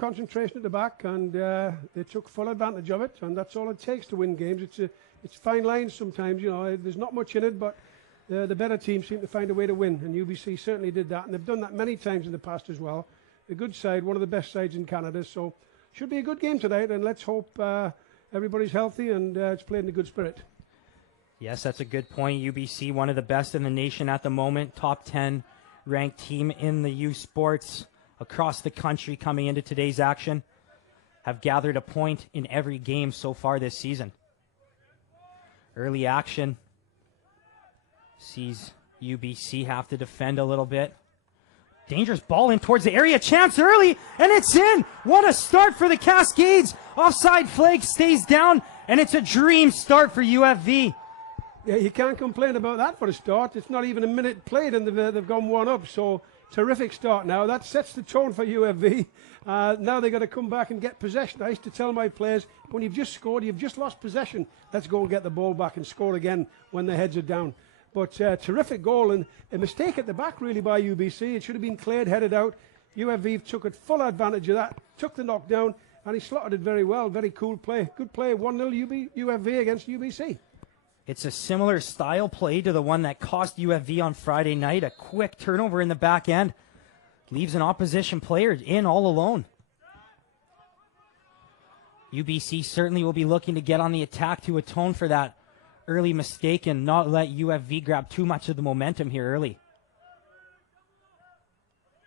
concentration at the back, and they took full advantage of it, and that's all it takes to win games. It's fine lines sometimes, you know. There's not much in it, but the better teams seem to find a way to win, and UBC certainly did that, and they've done that many times in the past as well. A good side, one of the best sides in Canada, so should be a good game tonight, and let's hope everybody's healthy and it's played in a good spirit. Yes, that's a good point. UBC, one of the best in the nation at the moment, top 10 ranked team in the U Sports across the country coming into today's action, have gathered a point in every game so far this season. Early action sees UBC have to defend a little bit. Dangerous ball in towards the area, chance early, and it's in! What a start for the Cascades! Offside flag stays down, and it's a dream start for UFV. Yeah, you can't complain about that for a start. It's not even a minute played and they've gone one up, so terrific start now. That sets the tone for UFV. Now they've got to come back and get possession. I used to tell my players, when you've just scored, you've just lost possession. Let's go and get the ball back and score again when the heads are down. But terrific goal, and a mistake at the back really by UBC. It should have been cleared, headed out. UFV took it full advantage of that, took the knockdown, and he slotted it very well. Very cool play. Good play, 1-0 UFV against UBC. It's a similar style play to the one that cost UFV on Friday night. A quick turnover in the back end. Leaves an opposition player in all alone. UBC certainly will be looking to get on the attack to atone for that early mistake and not let UFV grab too much of the momentum here early.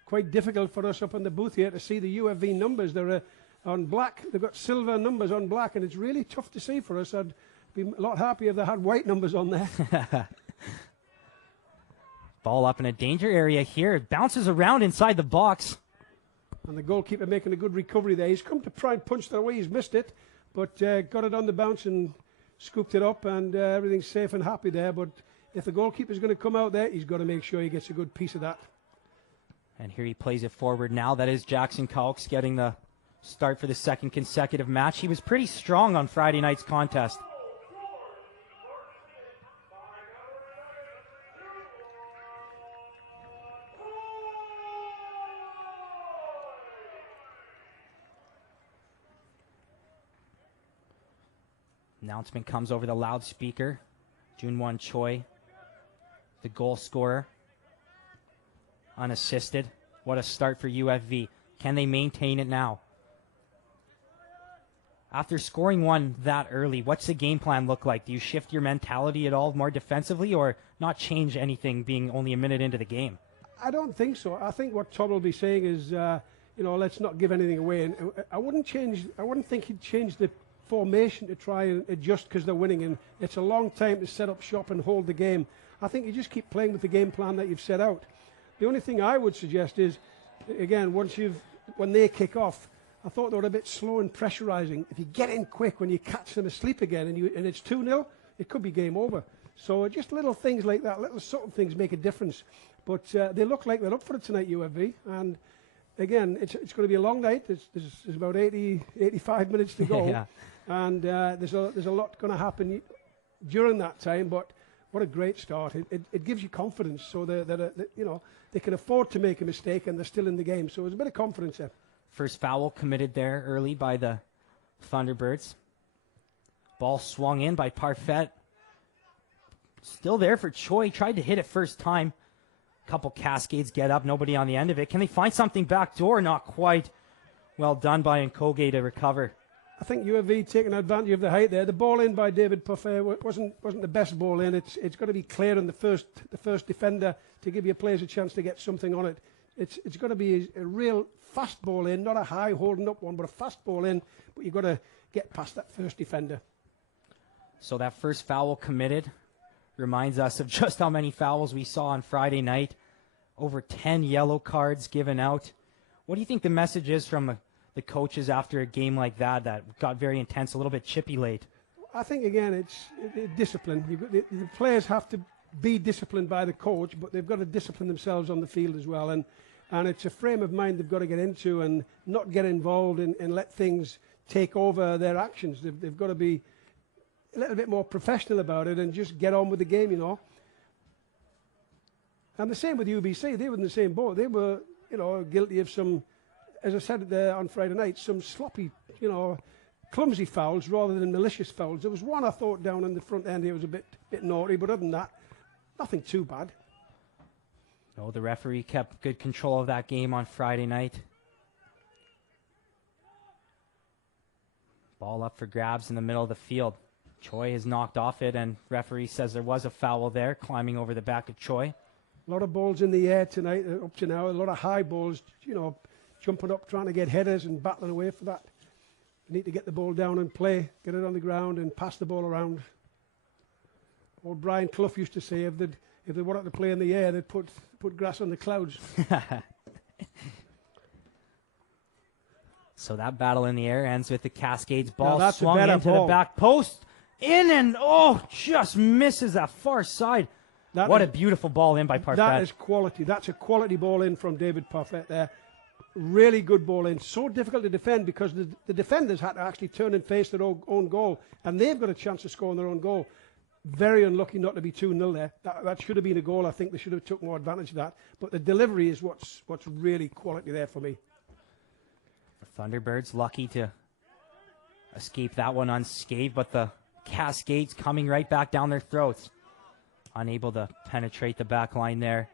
Quite difficult for us up in the booth here to see the UFV numbers. They're on black. They've got silver numbers on black, and it's really tough to see for us. I'd be a lot happier if they had white numbers on there. Ball up in a danger area here. It bounces around inside the box. And the goalkeeper making a good recovery there. He's come to try and punch that away. He's missed it, but got it on the bounce and scooped it up, and everything's safe and happy there. But if the goalkeeper's going to come out there, he's got to make sure he gets a good piece of that. And here he plays it forward now. That is Jackson Calks getting the start for the second consecutive match. He was pretty strong on Friday night's contest. Announcement comes over the loudspeaker. Junwon Choi, the goal scorer, unassisted. What a start for UFV. Can they maintain it now? After scoring one that early, what's the game plan look like? Do you shift your mentality at all more defensively, or not change anything being only a minute into the game? I don't think so. I think what Todd will be saying is, let's not give anything away. And I wouldn't think he'd change the formation to try and adjust because they're winning, and it's a long time to set up shop and hold the game. I think you just keep playing with the game plan that you've set out. The only thing I would suggest is, again, when they kick off, I thought they were a bit slow and pressurising. If you get in quick when you catch them asleep again and it's 2-0, it could be game over. So just little things like that, little subtle things make a difference. But they look like they're up for it tonight, UFV, and again, it's going to be a long night. There's about 85 minutes to go. Yeah. And there's a lot going to happen during that time, but what a great start. It gives you confidence so that they can afford to make a mistake and they're still in the game. So there's a bit of confidence there. First foul committed there early by the Thunderbirds. Ball swung in by Parfait. Still there for Choi. Tried to hit it first time. Couple Cascades get up. Nobody on the end of it. Can they find something backdoor? Not quite. Well done by Nkoge to recover. I think UFV taking advantage of the height there. The ball in by David Parfait wasn't the best ball in. It's got to be clear on the first defender to give your players a chance to get something on it. It's got to be a real fast ball in, not a high holding up one, but a fast ball in. But you've got to get past that first defender. So that first foul committed reminds us of just how many fouls we saw on Friday night. Over 10 yellow cards given out. What do you think the message is from the coaches after a game like that got very intense, a little bit chippy late? I think, again, it's discipline. The players have to be disciplined by the coach, but they've got to discipline themselves on the field as well. And it's a frame of mind they've got to get into and not get involved and let things take over their actions. They've got to be a little bit more professional about it and just get on with the game, And the same with UBC. They were in the same boat. They were, guilty of some as I said on Friday night, some sloppy, clumsy fouls rather than malicious fouls. There was one I thought down in the front end here was a bit naughty, but other than that, nothing too bad. No, the referee kept good control of that game on Friday night. Ball up for grabs in the middle of the field. Choi has knocked off it, and referee says there was a foul there, climbing over the back of Choi. A lot of balls in the air tonight, up to now. A lot of high balls, jumping up, trying to get headers and battling away for that. You need to get the ball down and play, get it on the ground and pass the ball around. Old Brian Clough used to say if they wanted to play in the air, they'd put grass on the clouds. So that battle in the air ends with the Cascades ball swung into the back post. In and, just misses that far side. What a beautiful ball in by Parfait. That is quality. That's a quality ball in from David Parfait there. Really good ball in. So difficult to defend because the defenders had to actually turn and face their own goal, and they've got a chance of scoring their own goal. Very unlucky not to be 2-0 there. That should have been a goal. I think they should have took more advantage of that. But the delivery is what's really quality there for me. The Thunderbirds lucky to escape that one unscathed, but the Cascades coming right back down their throats. Unable to penetrate the back line there.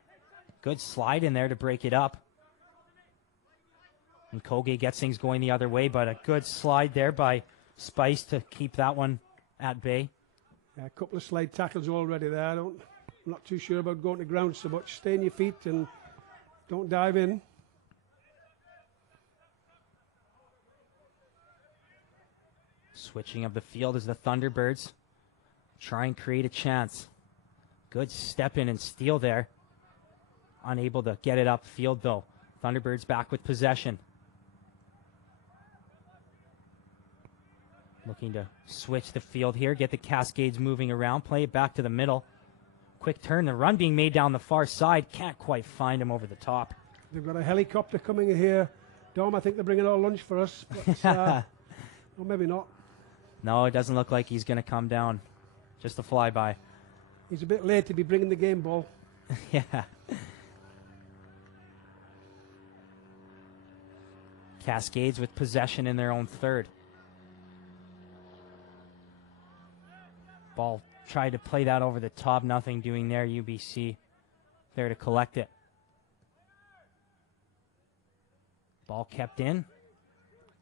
Good slide in there to break it up. And Colgate gets things going the other way, but a good slide there by Spice to keep that one at bay. Yeah, a couple of slide tackles already there. I'm not too sure about going to ground so much. Stay on your feet and don't dive in. Switching of the field as the Thunderbirds try and create a chance. Good step in and steal there. Unable to get it upfield though. Thunderbirds back with possession. Looking to switch the field here, get the Cascades moving around, play it back to the middle. Quick turn, the run being made down the far side. Can't quite find him over the top. They've got a helicopter coming in here. Dom, I think they're bringing our lunch for us. But, or maybe not. No, it doesn't look like he's going to come down. Just a flyby. He's a bit late to be bringing the game ball. Yeah. Cascades with possession in their own third. Ball tried to play that over the top. Nothing doing there. UBC there to collect it. Ball kept in,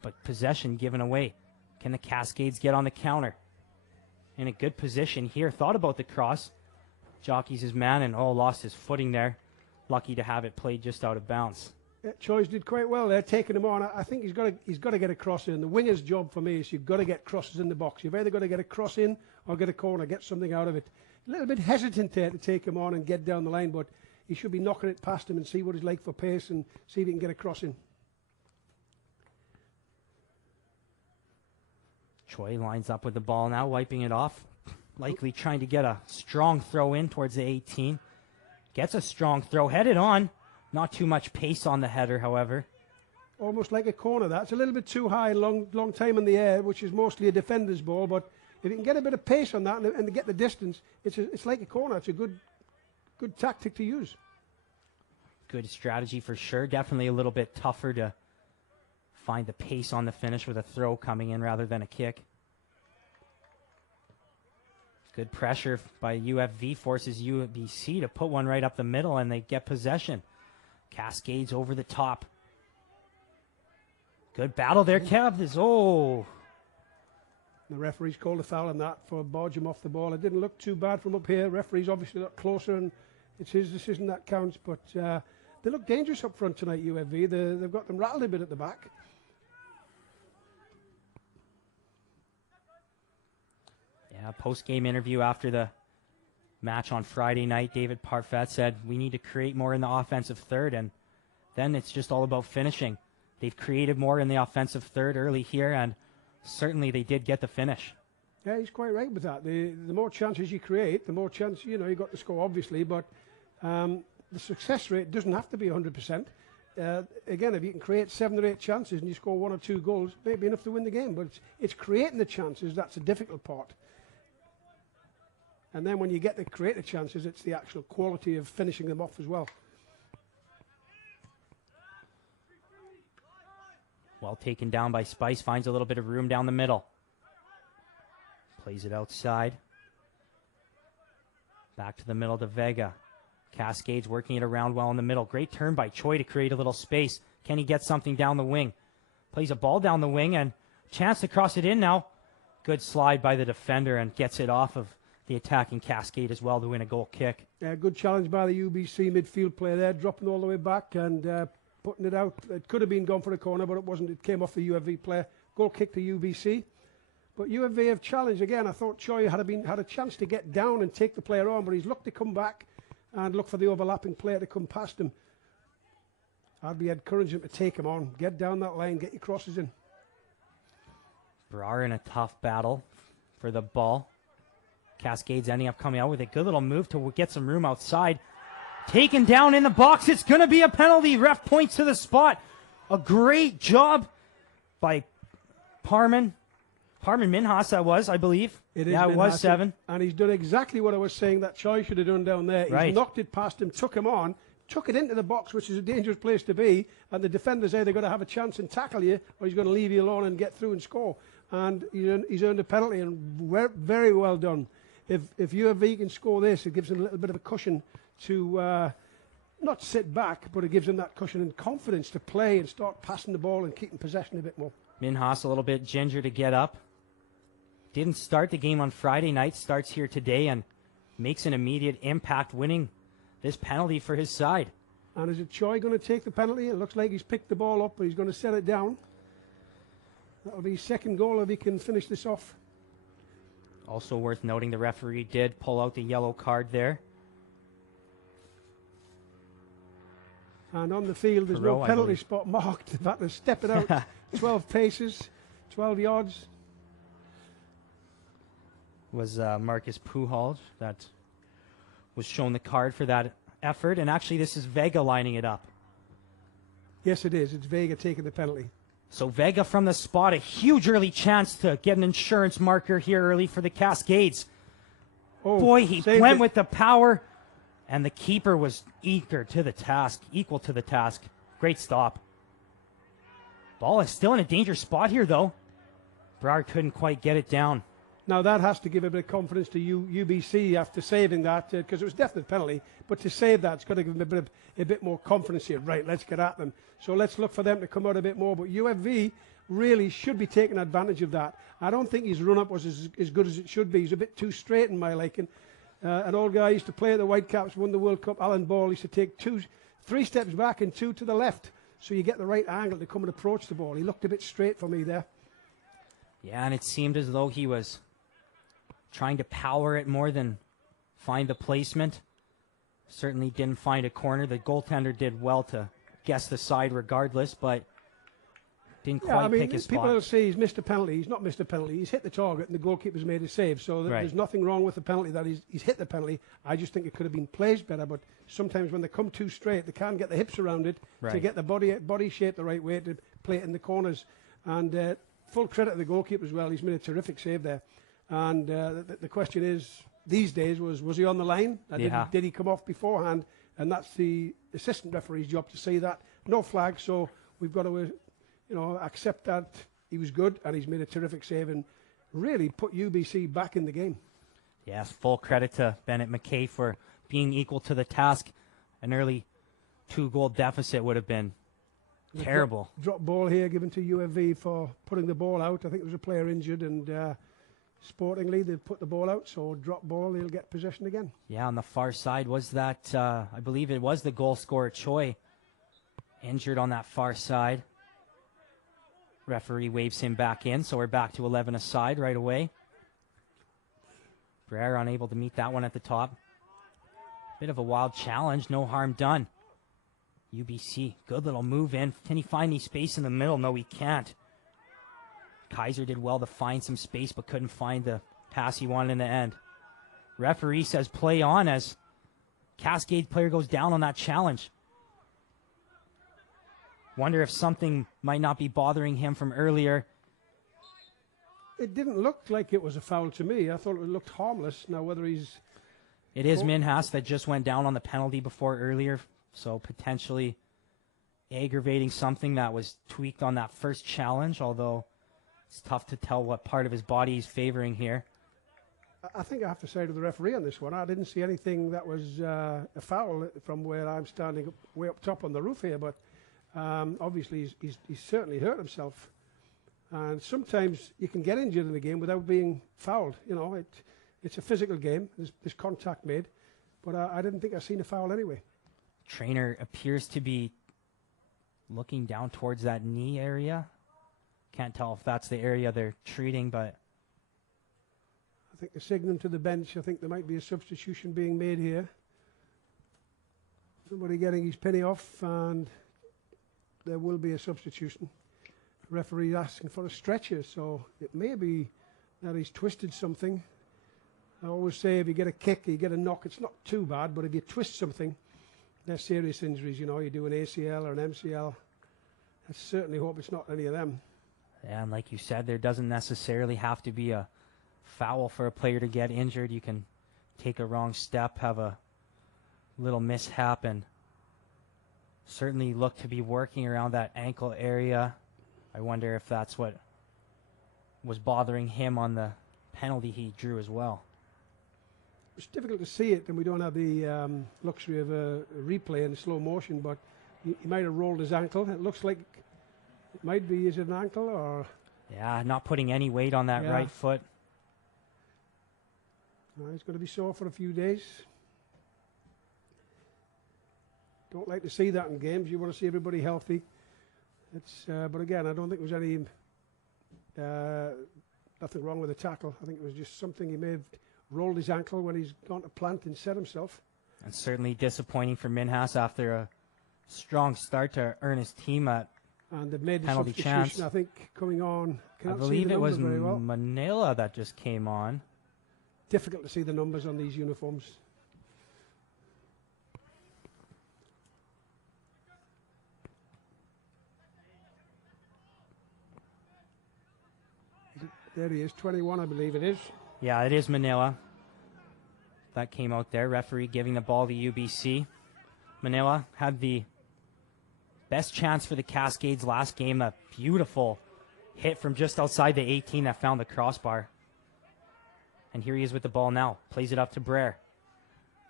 but possession given away. Can the Cascades get on the counter? In a good position here. Thought about the cross. Jockeys his man and lost his footing there. Lucky to have it played just out of bounds. Choice did quite well there, taking him on. I think he's got to get a cross in. The winger's job for me is you've got to get crosses in the box. You've either got to get a cross in or get a corner, get something out of it. A little bit hesitant there to take him on and get down the line, but he should be knocking it past him and see what he's like for pace and see if he can get a cross in. Choi lines up with the ball now, wiping it off. Likely trying to get a strong throw in towards the 18. Gets a strong throw, headed on. Not too much pace on the header, however. Almost like a corner. That's a little bit too high, long time in the air, which is mostly a defender's ball. But if you can get a bit of pace on that and get the distance, it's like a corner. It's a good tactic to use. Good strategy for sure. Definitely a little bit tougher to find the pace on the finish with a throw coming in rather than a kick. Good pressure by UFV forces UBC to put one right up the middle, and they get possession. Cascades over the top. Good battle there, Kev. The referee's called a foul on that for Borgum off the ball. It didn't look too bad from up here. Referee's obviously got closer, and it's his decision that counts. But they look dangerous up front tonight, UFV. They've got them rattled a bit at the back. Yeah, post-game interview after the match on Friday night, David Parfait said, we need to create more in the offensive third, and then it's just all about finishing. They've created more in the offensive third early here, and certainly they did get the finish. Yeah, he's quite right with that. The more chances you create, the more chance, you got to score, obviously, but the success rate doesn't have to be 100%. Again, if you can create 7 or 8 chances and you score 1 or 2 goals, maybe enough to win the game, but it's creating the chances that's the difficult part. And then when you get to create the chances, it's the actual quality of finishing them off as well. Well taken down by Spice, finds a little bit of room down the middle. Plays it outside. Back to the middle to Vega. Cascades working it around well in the middle. Great turn by Choi to create a little space. Can he get something down the wing? Plays a ball down the wing and chance to cross it in now. Good slide by the defender and gets it off of the attacking Cascade as well to win a goal kick. Good challenge by the UBC midfield player there, dropping all the way back and putting it out. It could have been gone for a corner, but it wasn't. It came off the UFV player. Goal kick to UBC. But UFV have challenged again. I thought Choi had a chance to get down and take the player on, but he's looked to come back and look for the overlapping player to come past him. I'd be encouraging him to take him on, get down that line, get your crosses in. Brar in a tough battle for the ball. Cascades ending up coming out with a good little move to get some room outside. Taken down in the box. It's going to be a penalty. Ref points to the spot. A great job by Parman Minhas, that was, I believe. It is. Yeah, Minhas, it was 7. And he's done exactly what I was saying that Choi should have done down there. Right. He's knocked it past him, took him on, took it into the box, which is a dangerous place to be. And the defender's either going to have a chance and tackle you, or he's going to leave you alone and get through and score. And he's earned a penalty, and very well done. If UFV can score this, it gives them a little bit of a cushion to not sit back, but it gives them that cushion and confidence to play and start passing the ball and keeping possession a bit more. Minhas a little bit ginger to get up. Didn't start the game on Friday night, starts here today and makes an immediate impact, winning this penalty for his side. And is it Choi going to take the penalty? It looks like he's picked the ball up, but he's going to set it down. That'll be his second goal if he can finish this off. Also worth noting, the referee did pull out the yellow card there. And on the field, there's no penalty spot marked. They've had to step it out 12 paces, 12 yards. Was Marcus Pujols that was shown the card for that effort. And actually, this is Vega lining it up. Yes, it is. It's Vega taking the penalty. So Vega from the spot, a huge early chance to get an insurance marker here early for the Cascades. Oh, boy, he went with the power, and the keeper was equal to the task. Great stop. Ball is still in a dangerous spot here, though. Brar couldn't quite get it down. Now, that has to give a bit of confidence to UBC after saving that, because it was definitely a penalty. But to save that, it's got to give them a bit more confidence here. Right, let's get at them. So let's look for them to come out a bit more. But UFV really should be taking advantage of that. I don't think his run-up was as good as it should be. He's a bit too straight in my liking. An old guy used to play at the Whitecaps, won the World Cup, Alan Ball, used to take 3 steps back and 2 to the left. So you get the right angle to come and approach the ball. He looked a bit straight for me there. Yeah, and it seemed as though he was trying to power it more than find the placement. Certainly didn't find a corner. The goaltender did well to guess the side regardless, but didn't quite pick his spot. People will say he's missed a penalty. He's not missed a penalty. He's hit the target and the goalkeeper's made a save. So there's nothing wrong with the penalty that he's hit the penalty. I just think it could have been placed better, but sometimes when they come too straight, they can't get the hips around it to get the body shape the right way to play it in the corners. And full credit to the goalkeeper as well. He's made a terrific save there. And the question is, these days, was he on the line? Did he come off beforehand? And that's the assistant referee's job to see that. No flag, so we've got to accept that he was good and he's made a terrific save and really put UBC back in the game. Yes, full credit to Bennett McKay for being equal to the task. An early 2-goal deficit would have been terrible. Drop ball here given to UFV for putting the ball out. I think there was a player injured and sportingly they've put the ball out, so drop ball, they'll get possession again. Yeah, on the far side was that, I believe it was the goal scorer Choi, injured on that far side. Referee waves him back in, so we're back to 11 aside right away. Brer unable to meet that one at the top. Bit of a wild challenge, no harm done. UBC, good little move in. Can he find any space in the middle? No, he can't. Kaiser did well to find some space, but couldn't find the pass he wanted in the end. Referee says play on as Cascade player goes down on that challenge. Wonder if something might not be bothering him from earlier. It didn't look like it was a foul to me. I thought it looked harmless. Now whether he's... It is Minhas that just went down on the penalty before earlier, so potentially aggravating something that was tweaked on that first challenge, although it's tough to tell what part of his body he's favoring here. I think I have to say to the referee on this one, I didn't see anything that was a foul from where I'm standing way up top on the roof here, but obviously he's certainly hurt himself. And sometimes you can get injured in the game without being fouled. You know, it's a physical game. There's contact made, but I didn't think I seen a foul anyway. Trainer appears to be looking down towards that knee area. Can't tell if that's the area they're treating, but I think they're signaling to the bench. I think there might be a substitution being made here. Somebody getting his penny off, and there will be a substitution. Referee asking for a stretcher, so it may be that he's twisted something. I always say if you get a kick, you get a knock, it's not too bad, but if you twist something, they're serious injuries. You know, you do an ACL or an MCL. I certainly hope it's not any of them. Yeah, and like you said, there doesn't necessarily have to be a foul for a player to get injured. You can take a wrong step, have a little mishap, and certainly look to be working around that ankle area. I wonder if that's what was bothering him on the penalty he drew as well. It's difficult to see it, and we don't have the luxury of a replay in slow motion, but he might have rolled his ankle. It looks like it might be, is it an ankle or? Yeah, not putting any weight on that right foot. He's going to be sore for a few days. Don't like to see that in games. You want to see everybody healthy. But again, I don't think there was any nothing wrong with the tackle. I think it was just something he may have rolled his ankle when he's gone to plant and set himself. And certainly disappointing for Minhas after a strong start to earn his team at and they've made the penalty substitution, chance. I think, coming on. I believe it was Manila that just came on. Difficult to see the numbers on these uniforms. There he is, 21, I believe it is. Yeah, it is Manila. That came out there. Referee giving the ball to UBC. Manila had the best chance for the Cascades last game. A beautiful hit from just outside the 18 that found the crossbar. And here he is with the ball now. Plays it up to Brer.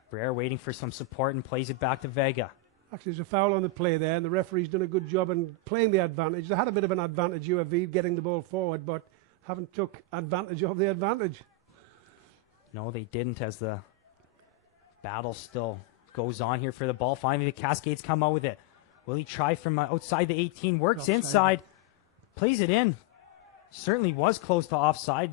Brer waiting for some support and plays it back to Vega. Actually, there's a foul on the play there, and the referee's done a good job in playing the advantage. They had a bit of an advantage, UFV, getting the ball forward, but haven't took advantage of the advantage. No, they didn't, as the battle still goes on here for the ball. Finally, the Cascades come out with it. Will he try from outside the 18? Works offside. Inside. Plays it in. Certainly was close to offside.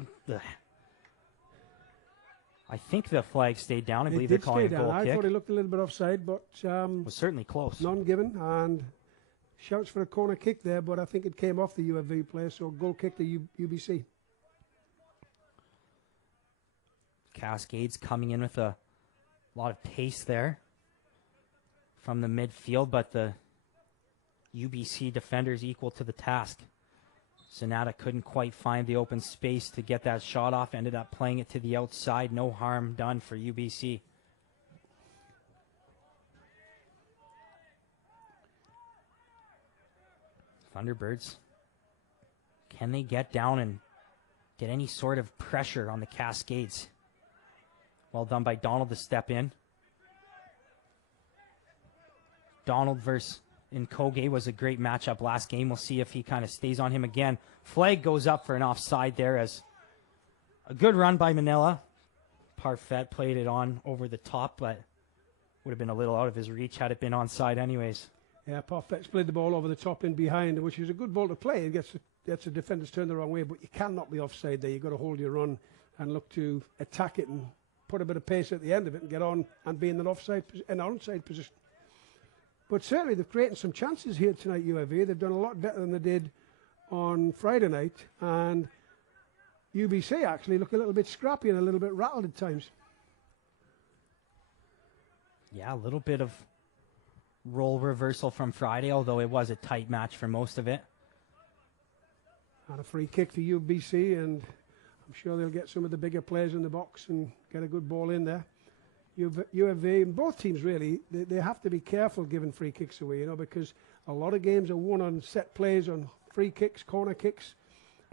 I think the flag stayed down. I believe they're calling a goal kick. I thought he looked a little bit offside, but was certainly close. None given, and shouts for a corner kick there, but I think it came off the UFV player, so goal kick to UBC. Cascades coming in with a lot of pace there from the midfield, but the UBC defenders equal to the task. Sonata couldn't quite find the open space to get that shot off, ended up playing it to the outside. No harm done for UBC. Thunderbirds, can they get down and get any sort of pressure on the Cascades? Well done by Donald to step in. Donald versus Nkoge was a great matchup last game. We'll see if he kind of stays on him again. Flag goes up for an offside there as a good run by Manila. Parfait played it on over the top, but would have been a little out of his reach had it been onside anyways. Yeah, Parfait's played the ball over the top in behind, which is a good ball to play. It gets the defenders turned the wrong way, but you cannot be offside there. You've got to hold your run and look to attack it and put a bit of pace at the end of it and get on and be in an onside position. But certainly they've created some chances here tonight, UAV. They've done a lot better than they did on Friday night. And UBC actually look a little bit scrappy and a little bit rattled at times. Yeah, a little bit of role reversal from Friday, although it was a tight match for most of it. And a free kick to UBC, and I'm sure they'll get some of the bigger players in the box and get a good ball in there. UFV and both teams really, they have to be careful giving free kicks away, because A lot of games are won on set plays, on free kicks, corner kicks,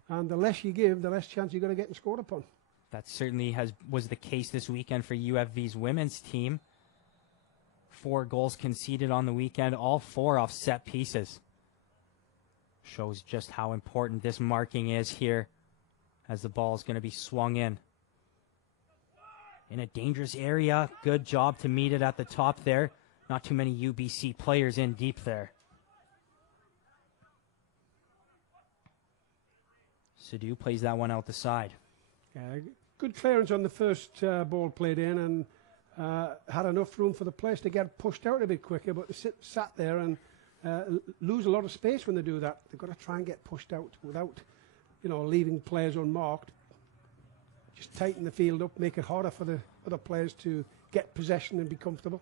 and the less you give, the less chance you're going to get scored upon. That certainly was the case this weekend for UFV's women's team. 4 goals conceded on the weekend, all 4 off set pieces. Shows just how important this marking is here as the ball is going to be swung in. In a dangerous area, good job to meet it at the top there. Not too many UBC players in deep there. Sadu plays that one out the side. Good clearance on the first ball played in, and had enough room for the players to get pushed out a bit quicker, but they sat there and lose a lot of space when they do that. They've got to try and get pushed out without, leaving players unmarked. Just tighten the field up, make it harder for the other players to get possession and be comfortable.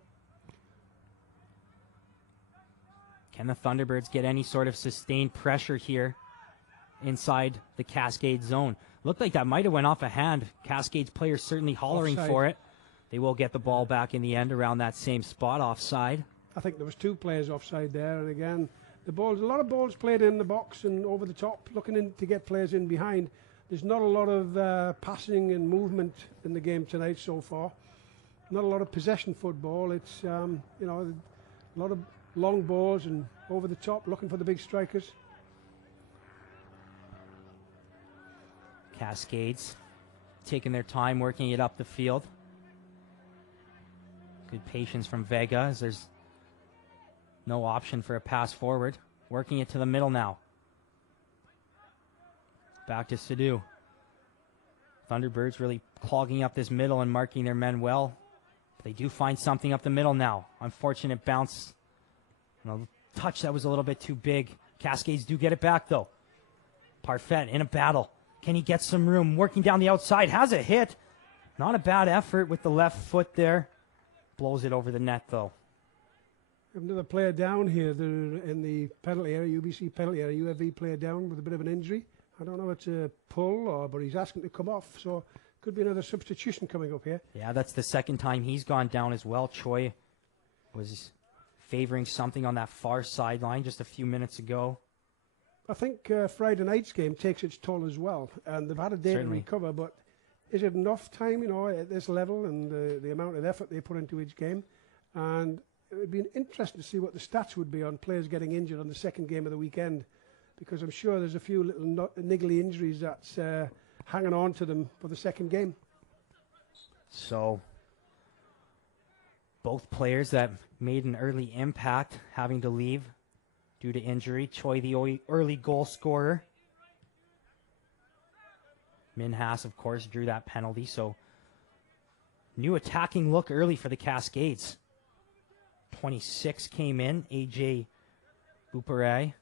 Can the Thunderbirds get any sort of sustained pressure here inside the Cascade zone? Looked like that might have went off a hand. Cascade's players certainly hollering Offside. for it. They will get the ball back in the end around that same spot offside. I think there was 2 players offside there, and again, a lot of balls played in the box and over the top, looking in to get players in behind. There's not a lot of passing and movement in the game tonight so far. Not a lot of possession football. It's a lot of long balls and over the top, looking for the big strikers. Cascades taking their time working it up the field. Good patience from Vega as there's no option for a pass forward. Working it to the middle now. Back to Sadu. Thunderbirds really clogging up this middle and marking their men well. They do find something up the middle now. Unfortunate bounce. A touch that was a little bit too big. Cascades do get it back though. Parfait in a battle. Can he get some room? Working down the outside. Has a hit. Not a bad effort with the left foot there. Blows it over the net though. Another player down here in the penalty area, UBC penalty area, UFV player down with a bit of an injury. I don't know if it's a pull, but he's asking to come off, so could be another substitution coming up here. Yeah, that's the second time he's gone down as well. Choi was favoring something on that far sideline just a few minutes ago. I think Friday night's game takes its toll as well, and they've had a day to recover, but is it enough time, at this level and the amount of effort they put into each game? And it would be interesting to see what the stats would be on players getting injured on the second game of the weekend, because I'm sure there's a few little niggly injuries that's hanging on to them for the second game. So both players that made an early impact having to leave due to injury. Choi, the early goal scorer. Minhas, of course, drew that penalty. So new attacking look early for the Cascades. 26 came in. AJ Bupare.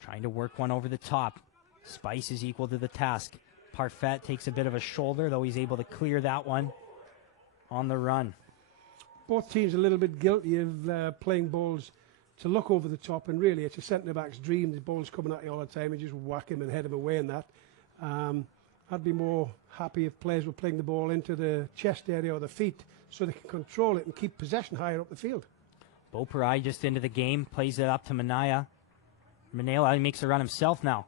Trying to work one over the top. Spice is equal to the task. Parfait takes a bit of a shoulder, though he's able to clear that one on the run. Both teams a little bit guilty of playing balls to look over the top, and really it's a centre-back's dream. The ball's coming at you all the time, and just whack him and head him away in that. I'd be more happy if players were playing the ball into the chest area or the feet so they can control it and keep possession higher up the field. Boparai just into the game, plays it up to Manaya. Manela makes a run himself now.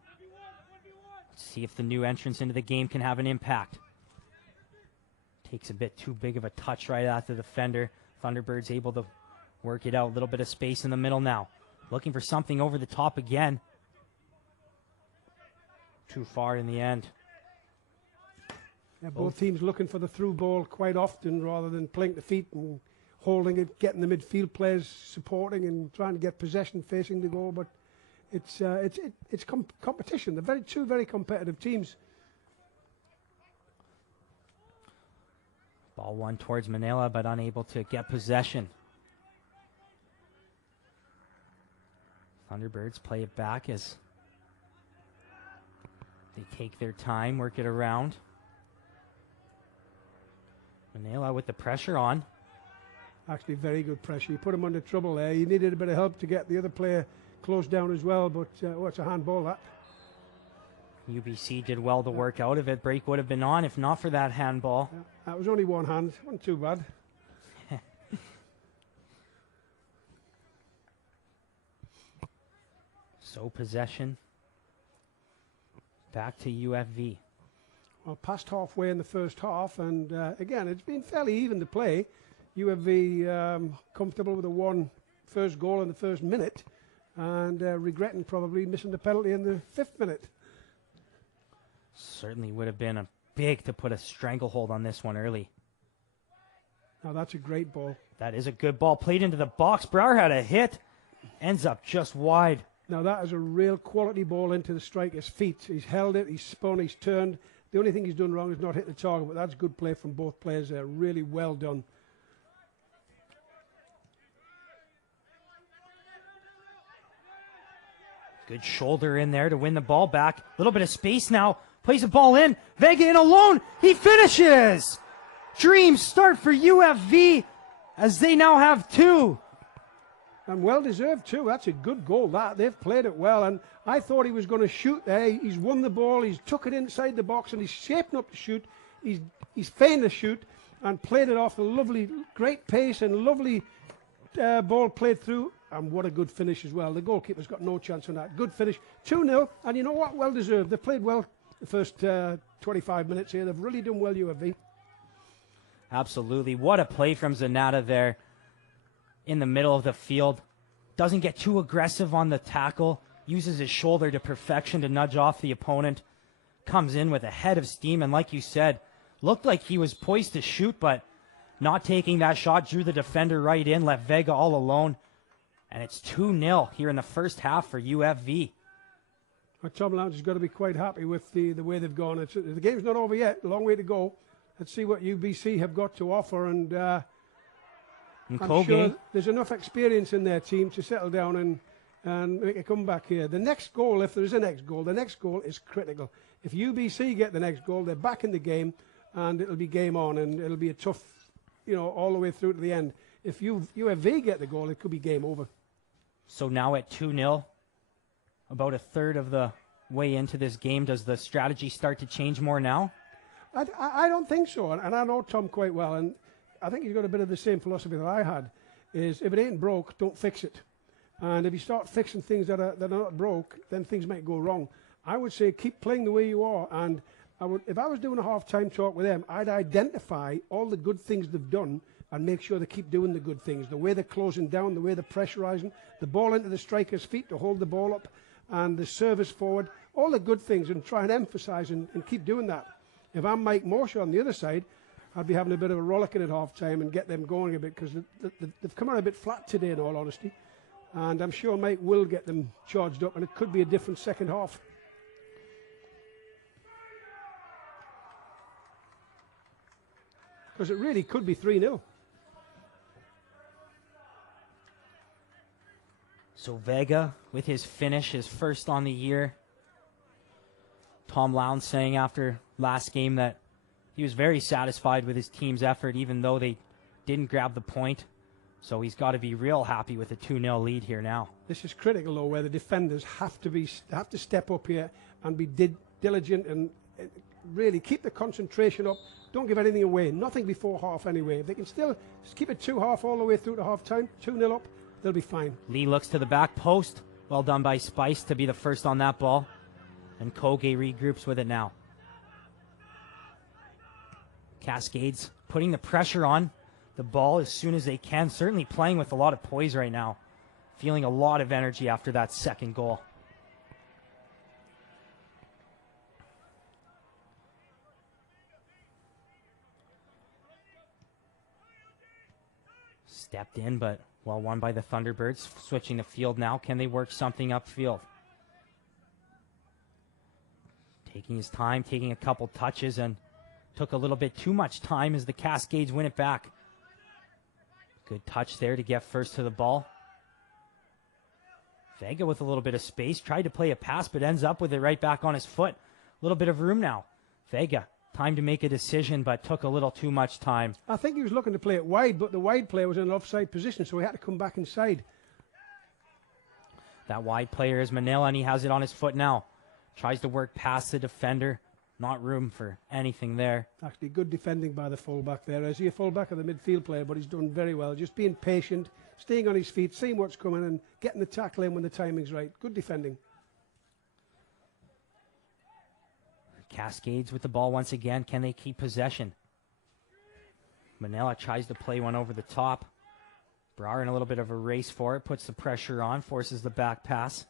Let's see if the new entrance into the game can have an impact. Takes a bit too big of a touch right at the defender. Thunderbirds able to work it out. A little bit of space in the middle now. Looking for something over the top again. Too far in the end. Yeah, both teams looking for the through ball quite often rather than playing the feet and holding it, getting the midfield players supporting and trying to get possession facing the goal. But it's competition. They're two very competitive teams. Ball one towards Manila, but unable to get possession. Thunderbirds play it back as they take their time, work it around. Manila with the pressure on. Actually, very good pressure. You put him under trouble there. You needed a bit of help to get the other player close down as well, but it's a handball, that. UBC did well to work out of it. Break would have been on if not for that handball. Yeah, that was only one hand. Wasn't too bad. So possession back to UFV. Well, past halfway in the first half, and again, it's been fairly even to play. UFV comfortable with the first goal in the first minute, and regretting probably missing the penalty in the 5th minute. Certainly would have been a big to put a stranglehold on this one early. Now that's a great ball. That is a good ball played into the box. Brower had a hit, ends up just wide. Now that is a real quality ball into the striker's feet. He's held it, he's spun, he's turned. The only thing he's done wrong is not hit the target, but that's good play from both players there. Really well done. Good shoulder in there to win the ball back. A little bit of space now. Plays the ball in. Vega in alone. He finishes. Dreams start for UFV as they now have 2. And well deserved too. That's a good goal. They've played it well, and I thought he was going to shoot there. He's won the ball. He's took it inside the box, and he's shaping up to shoot. He's feigned to shoot and played it off a lovely, great pace and lovely ball played through. And what a good finish as well. The goalkeeper's got no chance on that. Good finish. 2-0, and you know what? Well deserved. They played well the first 25 minutes here. They've really done well, UFV. Absolutely. What a play from Zanata there in the middle of the field. Doesn't get too aggressive on the tackle. Uses his shoulder to perfection to nudge off the opponent. Comes in with a head of steam, and like you said, looked like he was poised to shoot, but not taking that shot. Drew the defender right in, left Vega all alone. And it's 2-0 here in the first half for UFV. Well, Tom Lounge has got to be quite happy with the way they've gone. The game's not over yet. A long way to go. Let's see what UBC have got to offer. And I'm sure there's enough experience in their team to settle down and make a comeback here. The next goal, if there is a next goal, the next goal is critical. If UBC get the next goal, they're back in the game, and it'll be game on, and it'll be a tough, all the way through to the end. If UFV get the goal, it could be game over. So now at 2-0, about a third of the way into this game, does the strategy start to change more now? I don't think so, and I know Tom quite well, and I think he's got a bit of the same philosophy that I had, is if it ain't broke, don't fix it. And if you start fixing things that are not broke, then things might go wrong. I would say keep playing the way you are, and if I was doing a half-time talk with them, I'd identify all the good things they've done and make sure they keep doing the good things, the way they're closing down, the way they're pressurising, the ball into the striker's feet to hold the ball up, and the service forward, all the good things, and try and emphasise and keep doing that. If I'm Mike Morshaw on the other side, I'd be having a bit of a rollicking at half-time and get them going a bit, because they've come out a bit flat today, in all honesty. And I'm sure Mike will get them charged up, and it could be a different second half. Because it really could be 3-0. So Vega, with his finish, his first on the year. Tom Lowndes saying after last game that he was very satisfied with his team's effort, even though they didn't grab the point. So he's got to be real happy with a 2-0 lead here now. This is critical, though, where the defenders have to step up here and be diligent and really keep the concentration up. Don't give anything away. Nothing before half anyway. If they can still keep it 2-half all the way through to half-time, 2-0 up, they'll be fine. Lee looks to the back post. Well done by Spice to be the first on that ball. And Koge regroups with it now. Cascades putting the pressure on the ball as soon as they can. Certainly playing with a lot of poise right now. Feeling a lot of energy after that second goal. Stepped in, but well won by the Thunderbirds. Switching the field now. Can they work something upfield? Taking his time, taking a couple touches, and took a little bit too much time as the Cascades win it back. Good touch there to get first to the ball. Vega with a little bit of space. Tried to play a pass, but ends up with it right back on his foot. A little bit of room now. Vega, time to make a decision, but took a little too much time. I think he was looking to play it wide, but the wide player was in an offside position, so he had to come back inside. That wide player is Manila, and he has it on his foot now. Tries to work past the defender. Not room for anything there. Actually, good defending by the fullback there. Is he a fullback or the midfield player? But he's done very well. Just being patient, staying on his feet, seeing what's coming and getting the tackle in when the timing's right. Good defending. Cascades with the ball once again. Can they keep possession? Manila tries to play one over the top. Brouwer in a little bit of a race for it. Puts the pressure on. Forces the back pass.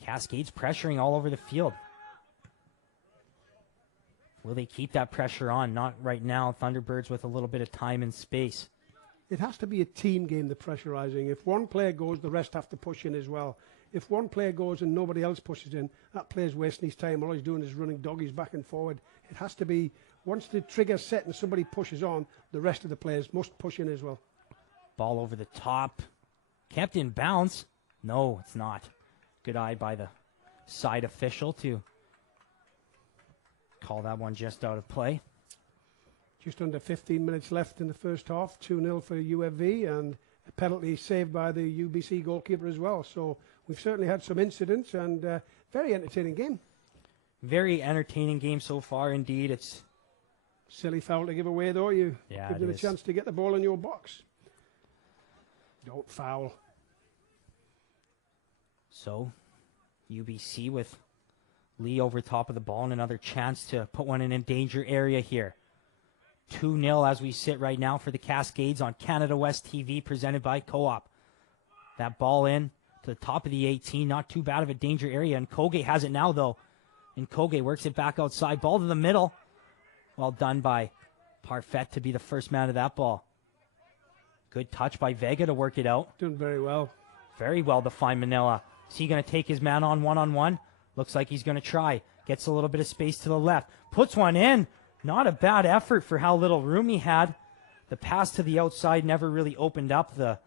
Cascades pressuring all over the field. Will they keep that pressure on? Not right now. Thunderbirds with a little bit of time and space. It has to be a team game, the pressurizing. If one player goes, the rest have to push in as well. If one player goes and nobody else pushes in, that player's wasting his time. All he's doing is running doggies back and forward. It has to be, once the trigger's set and somebody pushes on, the rest of the players must push in as well. Ball over the top. Kept in bounds. No, it's not. Good eye by the side official to call that one just out of play. Just under 15 minutes left in the first half. 2-0 for UFV and a penalty saved by the UBC goalkeeper as well. So we've certainly had some incidents and very entertaining game. Very entertaining game so far indeed. It's silly foul to give away though. You give them a chance to get the ball in your box. Don't foul. So, UBC with Lee over top of the ball and another chance to put one in a danger area here. 2-0 as we sit right now for the Cascades on Canada West TV presented by Co-op. That ball in to the top of the 18, not too bad of a danger area. And Koge has it now though. And Koge works it back outside. Ball to the middle. Well done by Parfait to be the first man of that ball. Good touch by Vega to work it out. Doing very well. Very well defined Manila. Is he going to take his man on one-on-one? Looks like he's going to try. Gets a little bit of space to the left. Puts one in. Not a bad effort for how little room he had. The pass to the outside never really opened up. The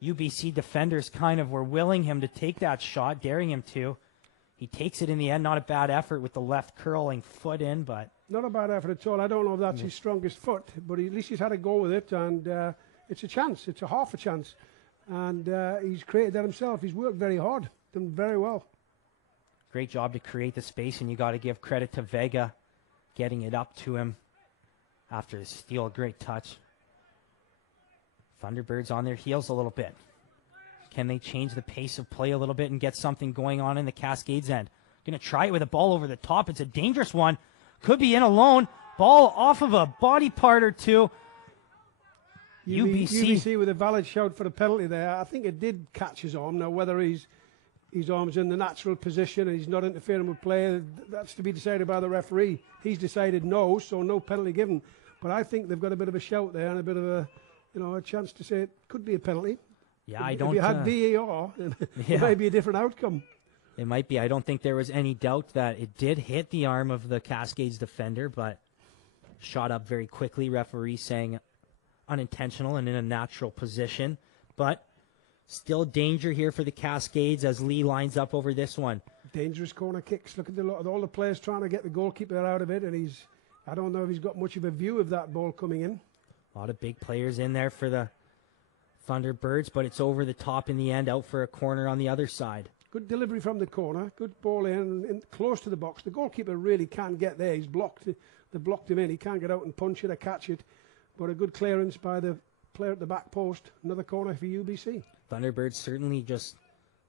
UBC defenders kind of were willing him to take that shot, daring him to. He takes it in the end. Not a bad effort with the left curling foot in, but... Not a bad effort at all. I don't know if that's his strongest foot, but at least he's had a go with it, and it's a chance. It's a half a chance. And he's created that himself. He's worked very hard, done very well. Great job to create the space, and you got to give credit to Vega getting it up to him after the steal. Great touch. Thunderbirds on their heels a little bit. Can they change the pace of play a little bit and get something going on in the Cascades end? Going to try it with a ball over the top. It's a dangerous one. Could be in alone. Ball off of a body part or two. UBC with a valid shout for the penalty there. I think it did catch his arm. Now, whether his arm's in the natural position and he's not interfering with play, that's to be decided by the referee. He's decided no, so no penalty given. But I think they've got a bit of a shout there and a bit of a chance to say it could be a penalty. Yeah, if you had VAR, it might be a different outcome. It might be. I don't think there was any doubt that it did hit the arm of the Cascades defender, but shot up very quickly. Referee saying unintentional and in a natural position, but still danger here for the Cascades as Lee lines up over this one. Dangerous corner kicks. Look at all the players trying to get the goalkeeper out of it, and I don't know if he's got much of a view of that ball coming in. A lot of big players in there for the Thunderbirds, but it's over the top in the end, out for a corner on the other side. Good delivery from the corner. Good ball in close to the box. The goalkeeper really can't get there. He's blocked. They blocked him in. He can't get out and punch it or catch it. But a good clearance by the player at the back post. Another corner for UBC. Thunderbirds certainly just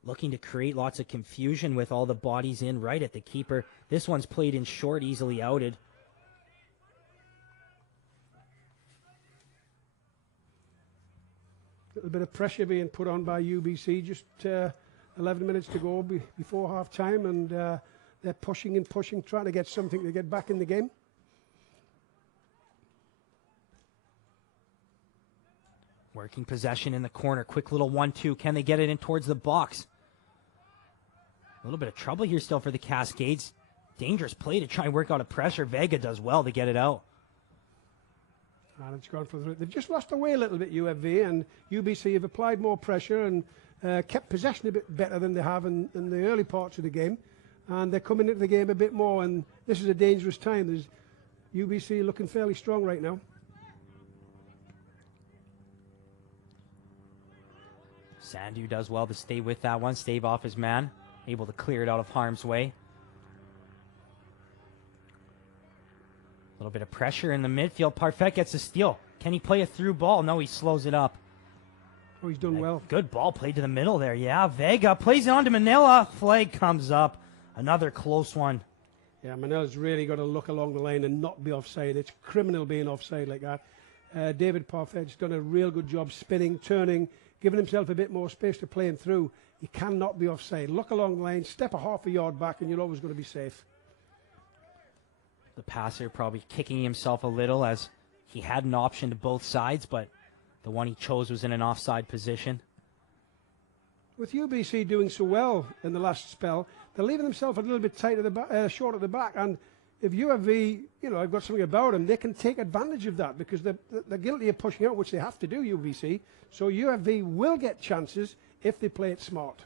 looking to create lots of confusion with all the bodies in right at the keeper. This one's played in short, easily outed. A little bit of pressure being put on by UBC. Just 11 minutes to go before half time, and they're pushing and pushing, trying to get something to get back in the game. Working possession in the corner. Quick little 1-2. Can they get it in towards the box? A little bit of trouble here still for the Cascades. Dangerous play to try and work out a pressure. Vega does well to get it out. And it's gone for the... They've just lost away a little bit, UFV, and UBC have applied more pressure and kept possession a bit better than they have in the early parts of the game. And they're coming into the game a bit more, and this is a dangerous time. There's UBC looking fairly strong right now. Sandu does well to stay with that one, stave off his man, able to clear it out of harm's way. A little bit of pressure in the midfield. Parfait gets a steal. Can he play a through ball? No, he slows it up. Oh, he's done well. Good ball played to the middle there. Yeah, Vega plays it on to Manila. Flag comes up. Another close one. Yeah, Manila's really got to look along the line and not be offside. It's criminal being offside like that. David Parfait's done a real good job spinning, turning, giving himself a bit more space to play him through. He cannot be offside. Look along the line, step a half a yard back, and you're always going to be safe. The passer probably kicking himself a little as he had an option to both sides, but the one he chose was in an offside position. With UBC doing so well in the last spell, they're leaving themselves a little bit tight at the back, short at the back. And if UFV, have got something about them, they can take advantage of that because they're guilty of pushing out, which they have to do, UBC. So UFV will get chances if they play it smart.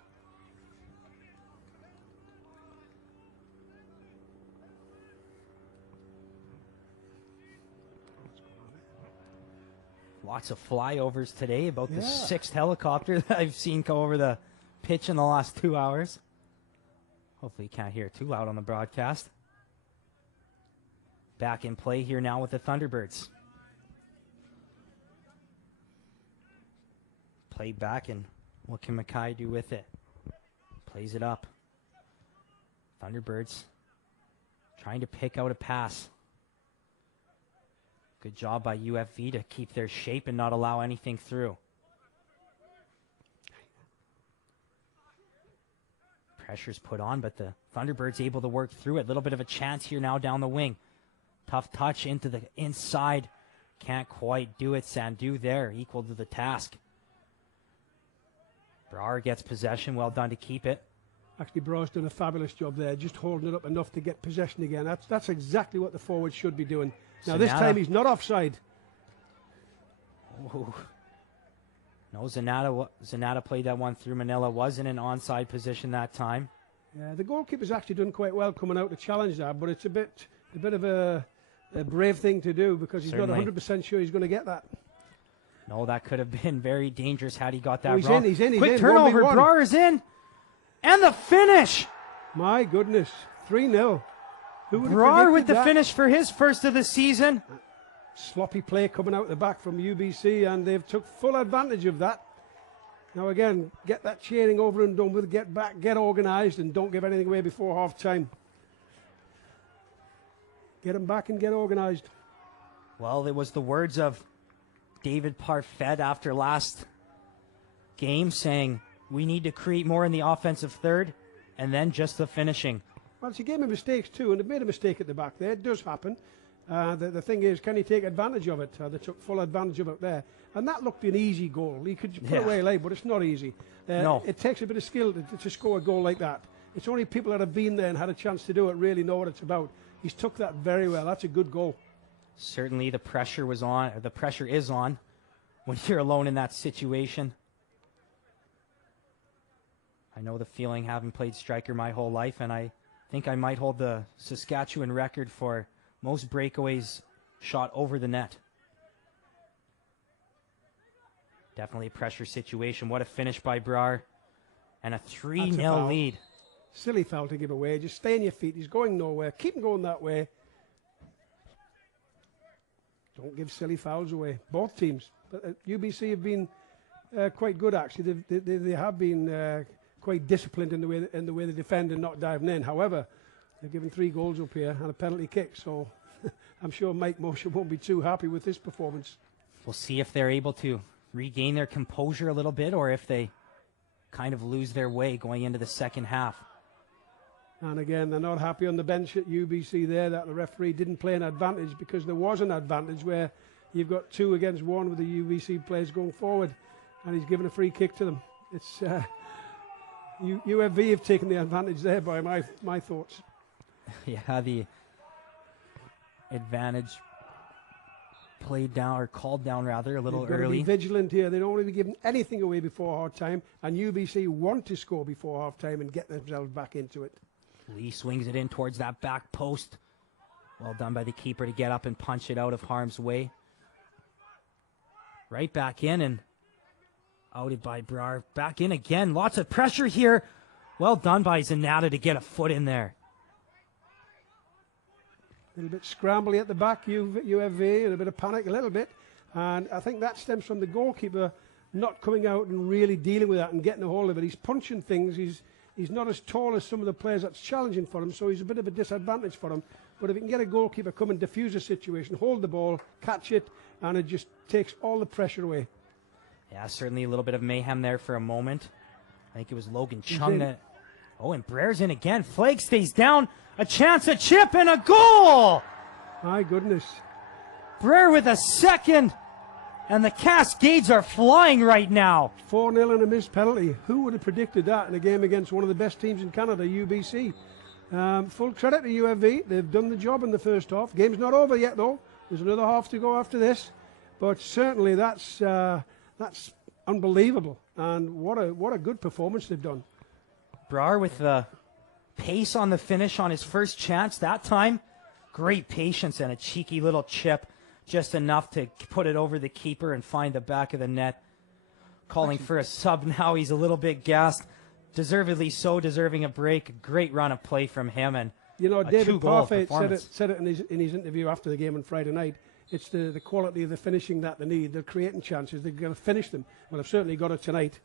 Lots of flyovers today, about the 6th helicopter that I've seen go over the pitch in the last 2 hours. Hopefully you can't hear it too loud on the broadcast. Back in play here now with the Thunderbirds. Play back, and what can Mackay do with it? Plays it up. Thunderbirds trying to pick out a pass. Good job by UFV to keep their shape and not allow anything through. Pressure's put on, but the Thunderbirds able to work through it. A little bit of a chance here now down the wing. Tough touch into the inside. Can't quite do it. Sandu there, equal to the task. Brar gets possession. Well done to keep it. Actually, Brar's done a fabulous job there, just holding it up enough to get possession again. That's exactly what the forward should be doing. Now, this time he's not offside. Ooh. No, Zanata played that one through. Manila was in an onside position that time. Yeah, the goalkeeper's actually done quite well coming out to challenge that, but it's a bit of a brave thing to do because he's not 100% sure he's going to get that. No, that could have been very dangerous had he got that he's wrong. He's in. Quick turnover, Brar is in. And the finish! My goodness, 3-0. Brar with the finish for his first of the season. Sloppy play coming out the back from UBC, and they've took full advantage of that. Now again, get that cheering over and done with, get back, get organised, and don't give anything away before half-time. Get them back and get organised. Well, it was the words of David Parfait after last game saying, we need to create more in the offensive third, and then just the finishing. Well, it's a game of mistakes too, and they've made a mistake at the back there. It does happen. The thing is, can he take advantage of it? They took full advantage of it there. And that looked an easy goal. He could put away late, but it's not easy. No. It takes a bit of skill to score a goal like that. It's only people that have been there and had a chance to do it really know what it's about. He's took that very well. That's a good goal. Certainly the pressure was on, or the pressure is on when you're alone in that situation. I know the feeling, having played striker my whole life, and I think I might hold the Saskatchewan record for most breakaways shot over the net. Definitely a pressure situation. What a finish by Brar. And a 3-0 lead. Silly foul to give away. Just stay on your feet. He's going nowhere. Keep him going that way. Don't give silly fouls away. Both teams. But UBC have been quite good, actually. They have been quite disciplined in the way they defend and not diving in. However, they've given 3 goals up here and a penalty kick. So I'm sure Mike Mosher won't be too happy with this performance. We'll see if they're able to regain their composure a little bit or if they kind of lose their way going into the second half. And again, they're not happy on the bench at UBC there that the referee didn't play an advantage, because there was an advantage where you've got 2 against 1 with the UBC players going forward, and he's given a free kick to them. It's UFV have taken the advantage there by my thoughts. Yeah, the advantage played down, or called down rather, a little early. Be vigilant here. They don't want to be giving anything away before half time, and UBC want to score before half time and get themselves back into it. Lee swings it in towards that back post. Well done by the keeper to get up and punch it out of harm's way. Right back in, and Outed by Brar. Back in again. Lots of pressure here. Well done by Zanata to get a foot in there. A little bit scrambly at the back, UFV, and a bit of panic, a little bit. And I think that stems from the goalkeeper not coming out and really dealing with that and getting a hold of it. He's punching things. He's not as tall as some of the players that's challenging for him, so he's a bit of a disadvantage for him. But if he can get a goalkeeper come and defuse a situation, hold the ball, catch it, and it just takes all the pressure away. Yeah, certainly a little bit of mayhem there for a moment. I think it was Logan Chung that... Oh, and Brer's in again. Flake stays down. A chance, a chip, and a goal! My goodness. Brer with a second, and the Cascades are flying right now. 4-0 and a missed penalty. Who would have predicted that in a game against one of the best teams in Canada, UBC? Full credit to UFV. They've done the job in the first half. Game's not over yet, though. There's another half to go after this. But certainly that's unbelievable. And what a good performance they've done. Brar with the pace on the finish on his first chance that time. Great patience and a cheeky little chip. Just enough to put it over the keeper and find the back of the net. Calling for a sub now. He's a little bit gassed. Deservedly so, deserving a break. A great run of play from him. And you know, David Parfait said it in his interview after the game on Friday night. It's the quality of the finishing that they need. They're creating chances. They're going to finish them. Well, they've certainly got it tonight.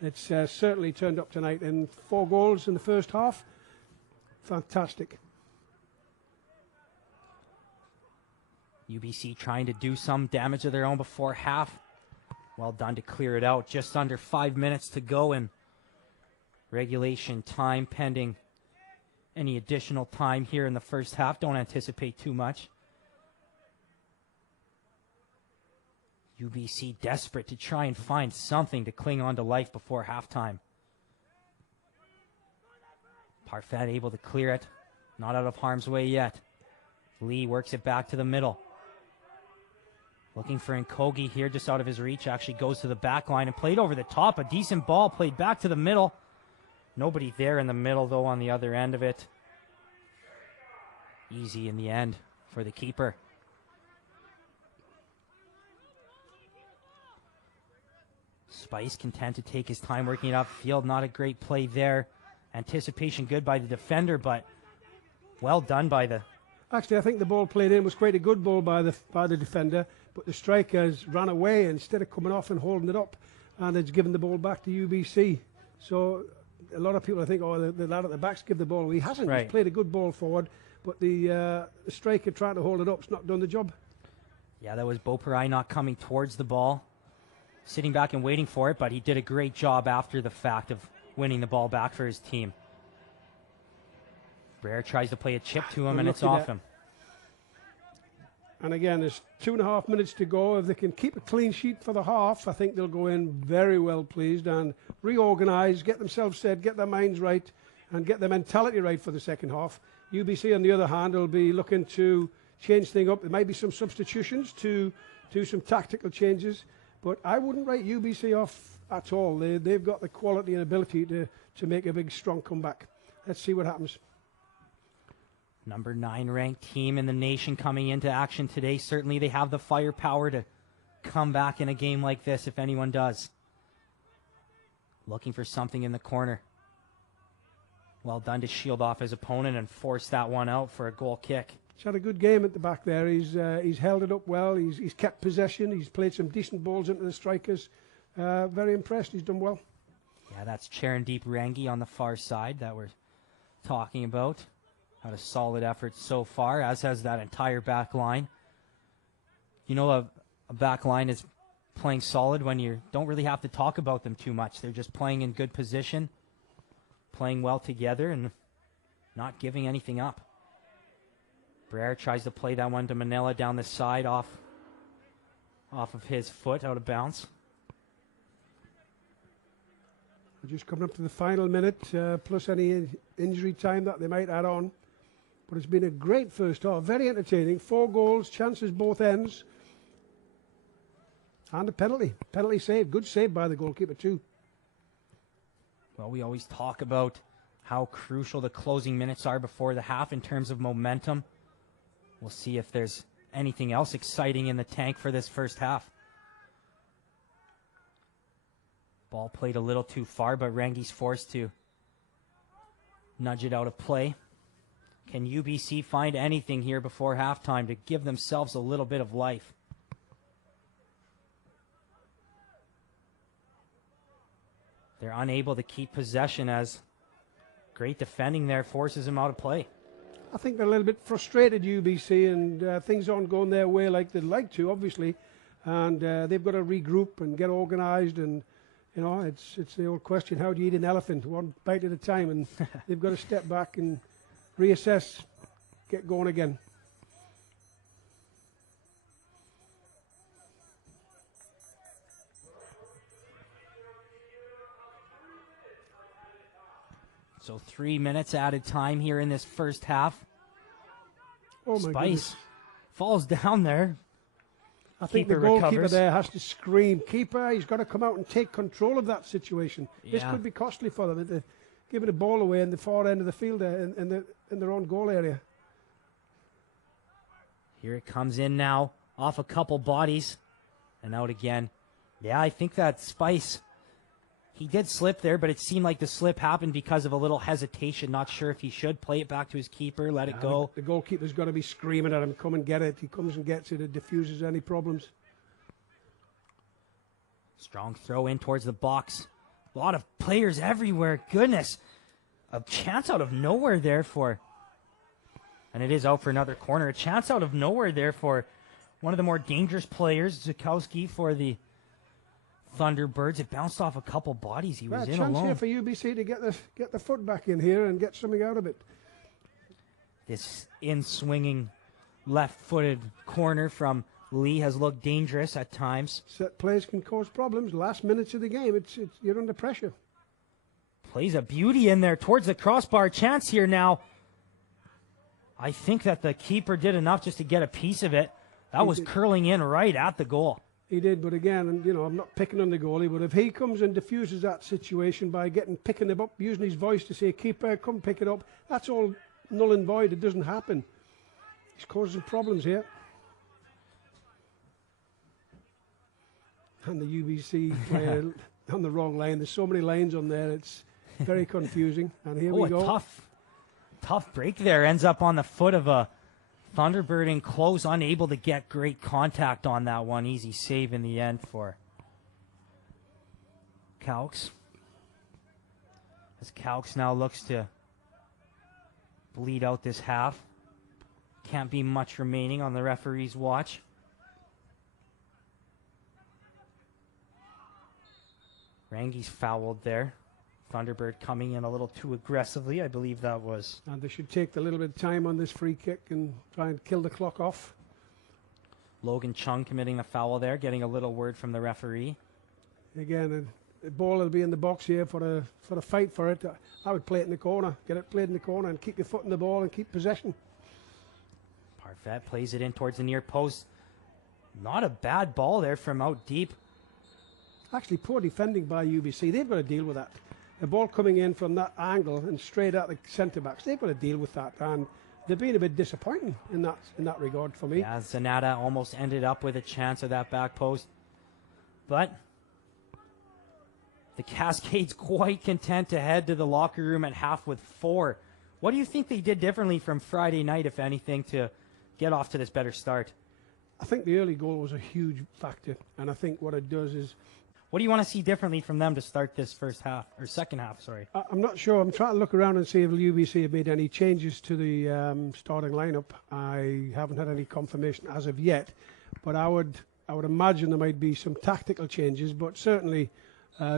It's certainly turned up tonight. And 4 goals in the first half. Fantastic. UBC trying to do some damage of their own before half. Well done to clear it out. Just under 5 minutes to go in regulation time, pending any additional time here in the first half. Don't anticipate too much. UBC desperate to try and find something to cling on to life before halftime. Parfait able to clear it. Not out of harm's way yet. Lee works it back to the middle. Looking for Nkogi here, just out of his reach. Actually goes to the back line and played over the top. A decent ball played back to the middle. Nobody there in the middle, though, on the other end of it. Easy in the end for the keeper. Spice content to take his time working it upfield. Not a great play there. Anticipation good by the defender, but well done by the... Actually, I think the ball played in was quite a good ball by the defender, but the strikers ran away instead of coming off and holding it up, and it's given the ball back to UBC. So a lot of people, I think, oh, the lad at the back's give the ball. He hasn't. Right. He's played a good ball forward, but the striker trying to hold it up's not done the job. Yeah, that was Beauperai not coming towards the ball, sitting back and waiting for it, but he did a great job after the fact of winning the ball back for his team. Brer tries to play a chip to him, and it's off him. And again, there's 2.5 minutes to go. If they can keep a clean sheet for the half, I think they'll go in very well pleased and reorganise, get themselves set, get their minds right, and get their mentality right for the second half. UBC, on the other hand, will be looking to change things up. There might be some substitutions to do some tactical changes, but I wouldn't write UBC off at all. They've got the quality and ability to make a big, strong comeback. Let's see what happens. Number 9 ranked team in the nation coming into action today. Certainly they have the firepower to come back in a game like this if anyone does. Looking for something in the corner. Well done to shield off his opponent and force that one out for a goal kick. He's had a good game at the back there. He's held it up well. He's kept possession. He's played some decent balls into the strikers. Very impressed. He's done well. Yeah, that's Charandeep Rangi on the far side that we're talking about. Had a solid effort so far, as has that entire back line. You know, a back line is playing solid when you don't really have to talk about them too much. They're just playing in good position, playing well together, and not giving anything up. Brer tries to play that one to Manila down the side off of his foot, out of bounds. We're just coming up to the final minute, plus any injury time that they might add on. But it's been a great first half, very entertaining. 4 goals, chances both ends. And a penalty. Penalty save. Good save by the goalkeeper too. Well, we always talk about how crucial the closing minutes are before the half in terms of momentum. We'll see if there's anything else exciting in the tank for this first half. Ball played a little too far, but Rangi's forced to nudge it out of play. Can UBC find anything here before halftime to give themselves a little bit of life? They're unable to keep possession as great defending there forces them out of play. I think they're a little bit frustrated, UBC, and things aren't going their way like they'd like to, obviously. And they've got to regroup and get organised. And, you know, it's the old question, how do you eat an elephant? One bite at a time. And they've got to step back and reassess, get going again. So 3 minutes added time here in this first half. Oh my Spice goodness. falls down there. I think Keeper the goalkeeper recovers. there has to scream. Keeper, he's got to come out and take control of that situation. This Yeah. could be costly for them. They're giving the ball away in the far end of the field there in their own goal area. Here it comes in now, off a couple bodies, and out again. Yeah, I think that Spice, he did slip there, but it seemed like the slip happened because of a little hesitation. Not sure if he should play it back to his keeper, let it go. The goalkeeper's got to be screaming at him, come and get it. He comes and gets it. It diffuses any problems. Strong throw in towards the box. A lot of players everywhere. Goodness. A chance out of nowhere there for, and it is out for another corner. A chance out of nowhere there for one of the more dangerous players, Zukowski, for the Thunderbirds. It bounced off a couple bodies. He was in chance alone. here for UBC to get the foot back in here and get something out of it. This in-swinging left-footed corner from Lee has looked dangerous at times. Set plays can cause problems. Last minutes of the game, you're under pressure. Plays a beauty in there towards the crossbar. Chance here now. I think that the keeper did enough just to get a piece of it. That was curling in right at the goal. He did, but again, and you know, I'm not picking on the goalie, but if he comes and diffuses that situation by picking it up, using his voice to say, keeper, come pick it up, that's all null and void. It doesn't happen. He's causing problems here. And the UBC player on the wrong line. There's so many lines on there, it's very confusing. And here we go. A tough break there. Ends up on the foot of a Thunderbird in close, unable to get great contact on that one. Easy save in the end for Calx. As Calx now looks to bleed out this half. Can't be much remaining on the referee's watch. Rangi's fouled there. Thunderbird coming in a little too aggressively. I believe that was. And they should take a little bit of time on this free kick and try and kill the clock off. Logan Chung committing the foul there, getting a little word from the referee. Again, the ball will be in the box here for a fight for it. I would play it in the corner, get it played in the corner and keep your foot in the ball and keep possession. Parfait plays it in towards the near post. Not a bad ball there from out deep. Actually, poor defending by UBC. They've got to deal with that. The ball coming in from that angle and straight at the centre-backs, they've got to deal with that. And they've been a bit disappointing in that regard for me. Yeah, Zanata almost ended up with a chance of that back post. But the Cascades quite content to head to the locker room at half with 4. What do you think they did differently from Friday night, if anything, to get off to this better start? I think the early goal was a huge factor. And I think what it does is... What do you want to see differently from them to start this second half, sorry? I'm not sure. I'm trying to look around and see if UBC have made any changes to the starting lineup. I haven't had any confirmation as of yet, but I would imagine there might be some tactical changes, but certainly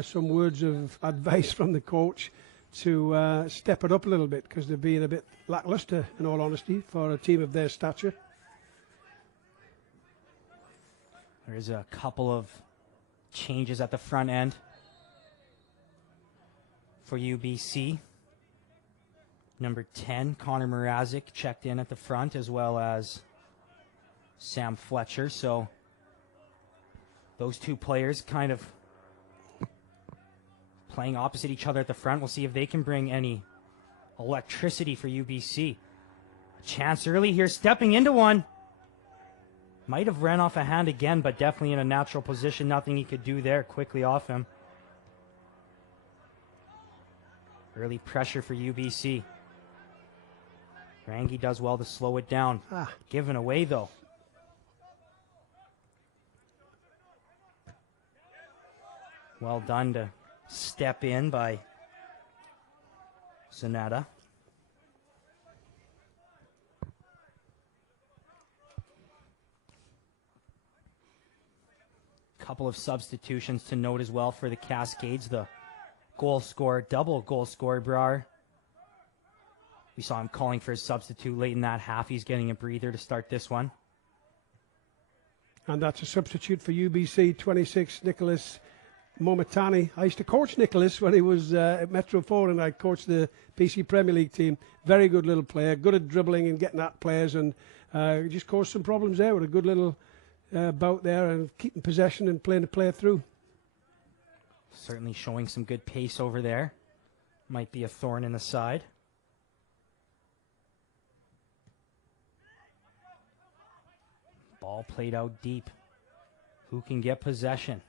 some words of advice from the coach to step it up a little bit, because they've been a bit lackluster, in all honesty, for a team of their stature. There's a couple of changes at the front end for UBC. Number 10, Connor Mrazek, checked in at the front, as well as Sam Fletcher. So those two players kind of playing opposite each other at the front. We'll see if they can bring any electricity for UBC. A chance early here, stepping into one. Might have ran off a hand again, but definitely in a natural position. Nothing he could do there. Quickly off him. Early pressure for UBC. Rangi does well to slow it down. Given away, though. Well done to step in by Sonata. Couple of substitutions to note as well for the Cascades. The goal scorer, double goal scorer, Brar. We saw him calling for a substitute late in that half. He's getting a breather to start this one. And that's a substitute for UBC, 26, Nicholas Momatani. I used to coach Nicholas when he was at Metro 4, and I coached the PC Premier League team. Very good little player, good at dribbling and getting at players, and just caused some problems there with a good little bout there and keeping possession and playing the player through. Certainly showing some good pace over there. Might be a thorn in the side. Ball played out deep. Who can get possession?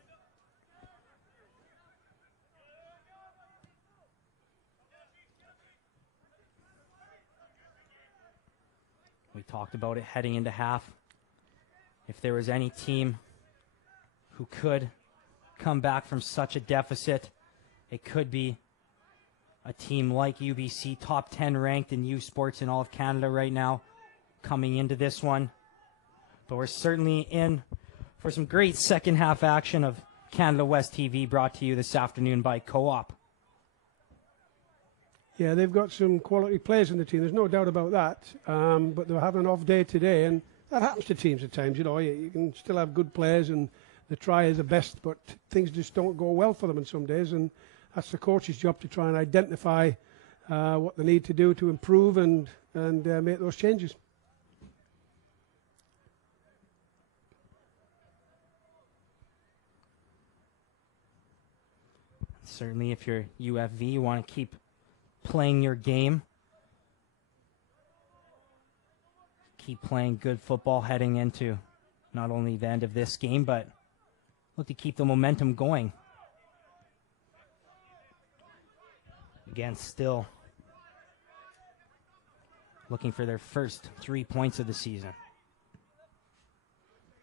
We talked about it heading into half. If there was any team who could come back from such a deficit, it could be a team like UBC, top 10 ranked in youth sports in all of Canada right now, coming into this one. But we're certainly in for some great second half action of Canada West TV, brought to you this afternoon by Co-op. Yeah, they've got some quality players in the team, there's no doubt about that. But they're having an off day today, and that happens to teams at times. You know, you can still have good players and they try as the best, but things just don't go well for them on some days, and that's the coach's job to try and identify what they need to do to improve and make those changes. Certainly if you're UFV, you want to keep playing your game. Keep playing good football heading into not only the end of this game, but look to keep the momentum going. Again, still looking for their first 3 points of the season.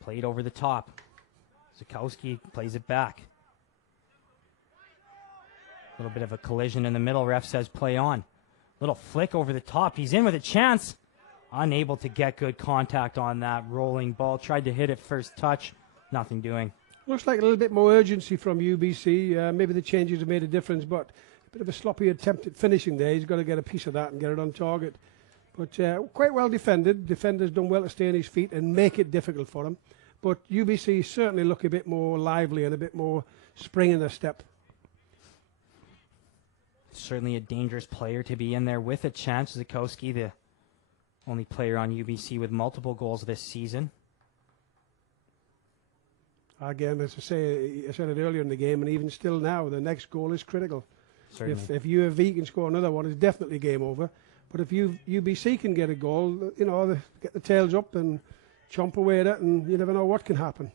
Played over the top. Zukowski plays it back. A little bit of a collision in the middle. Ref says play on. Little flick over the top. He's in with a chance. Unable to get good contact on that rolling ball. Tried to hit it first touch. Nothing doing. Looks like a little bit more urgency from UBC. Maybe the changes have made a difference, but a bit of a sloppy attempt at finishing there. He's got to get a piece of that and get it on target. But quite well defended. Defender's done well to stay on his feet and make it difficult for him. But UBC certainly look a bit more lively and a bit more spring in their step. Certainly a dangerous player to be in there with a chance. Zukowski, the only player on UBC with multiple goals this season. Again, as I said it earlier in the game, and even still now, the next goal is critical. Certainly. If UFV can score another one, it's definitely game over. But if UBC can get a goal, you know, they get the tails up and chomp away at it, and you never know what can happen.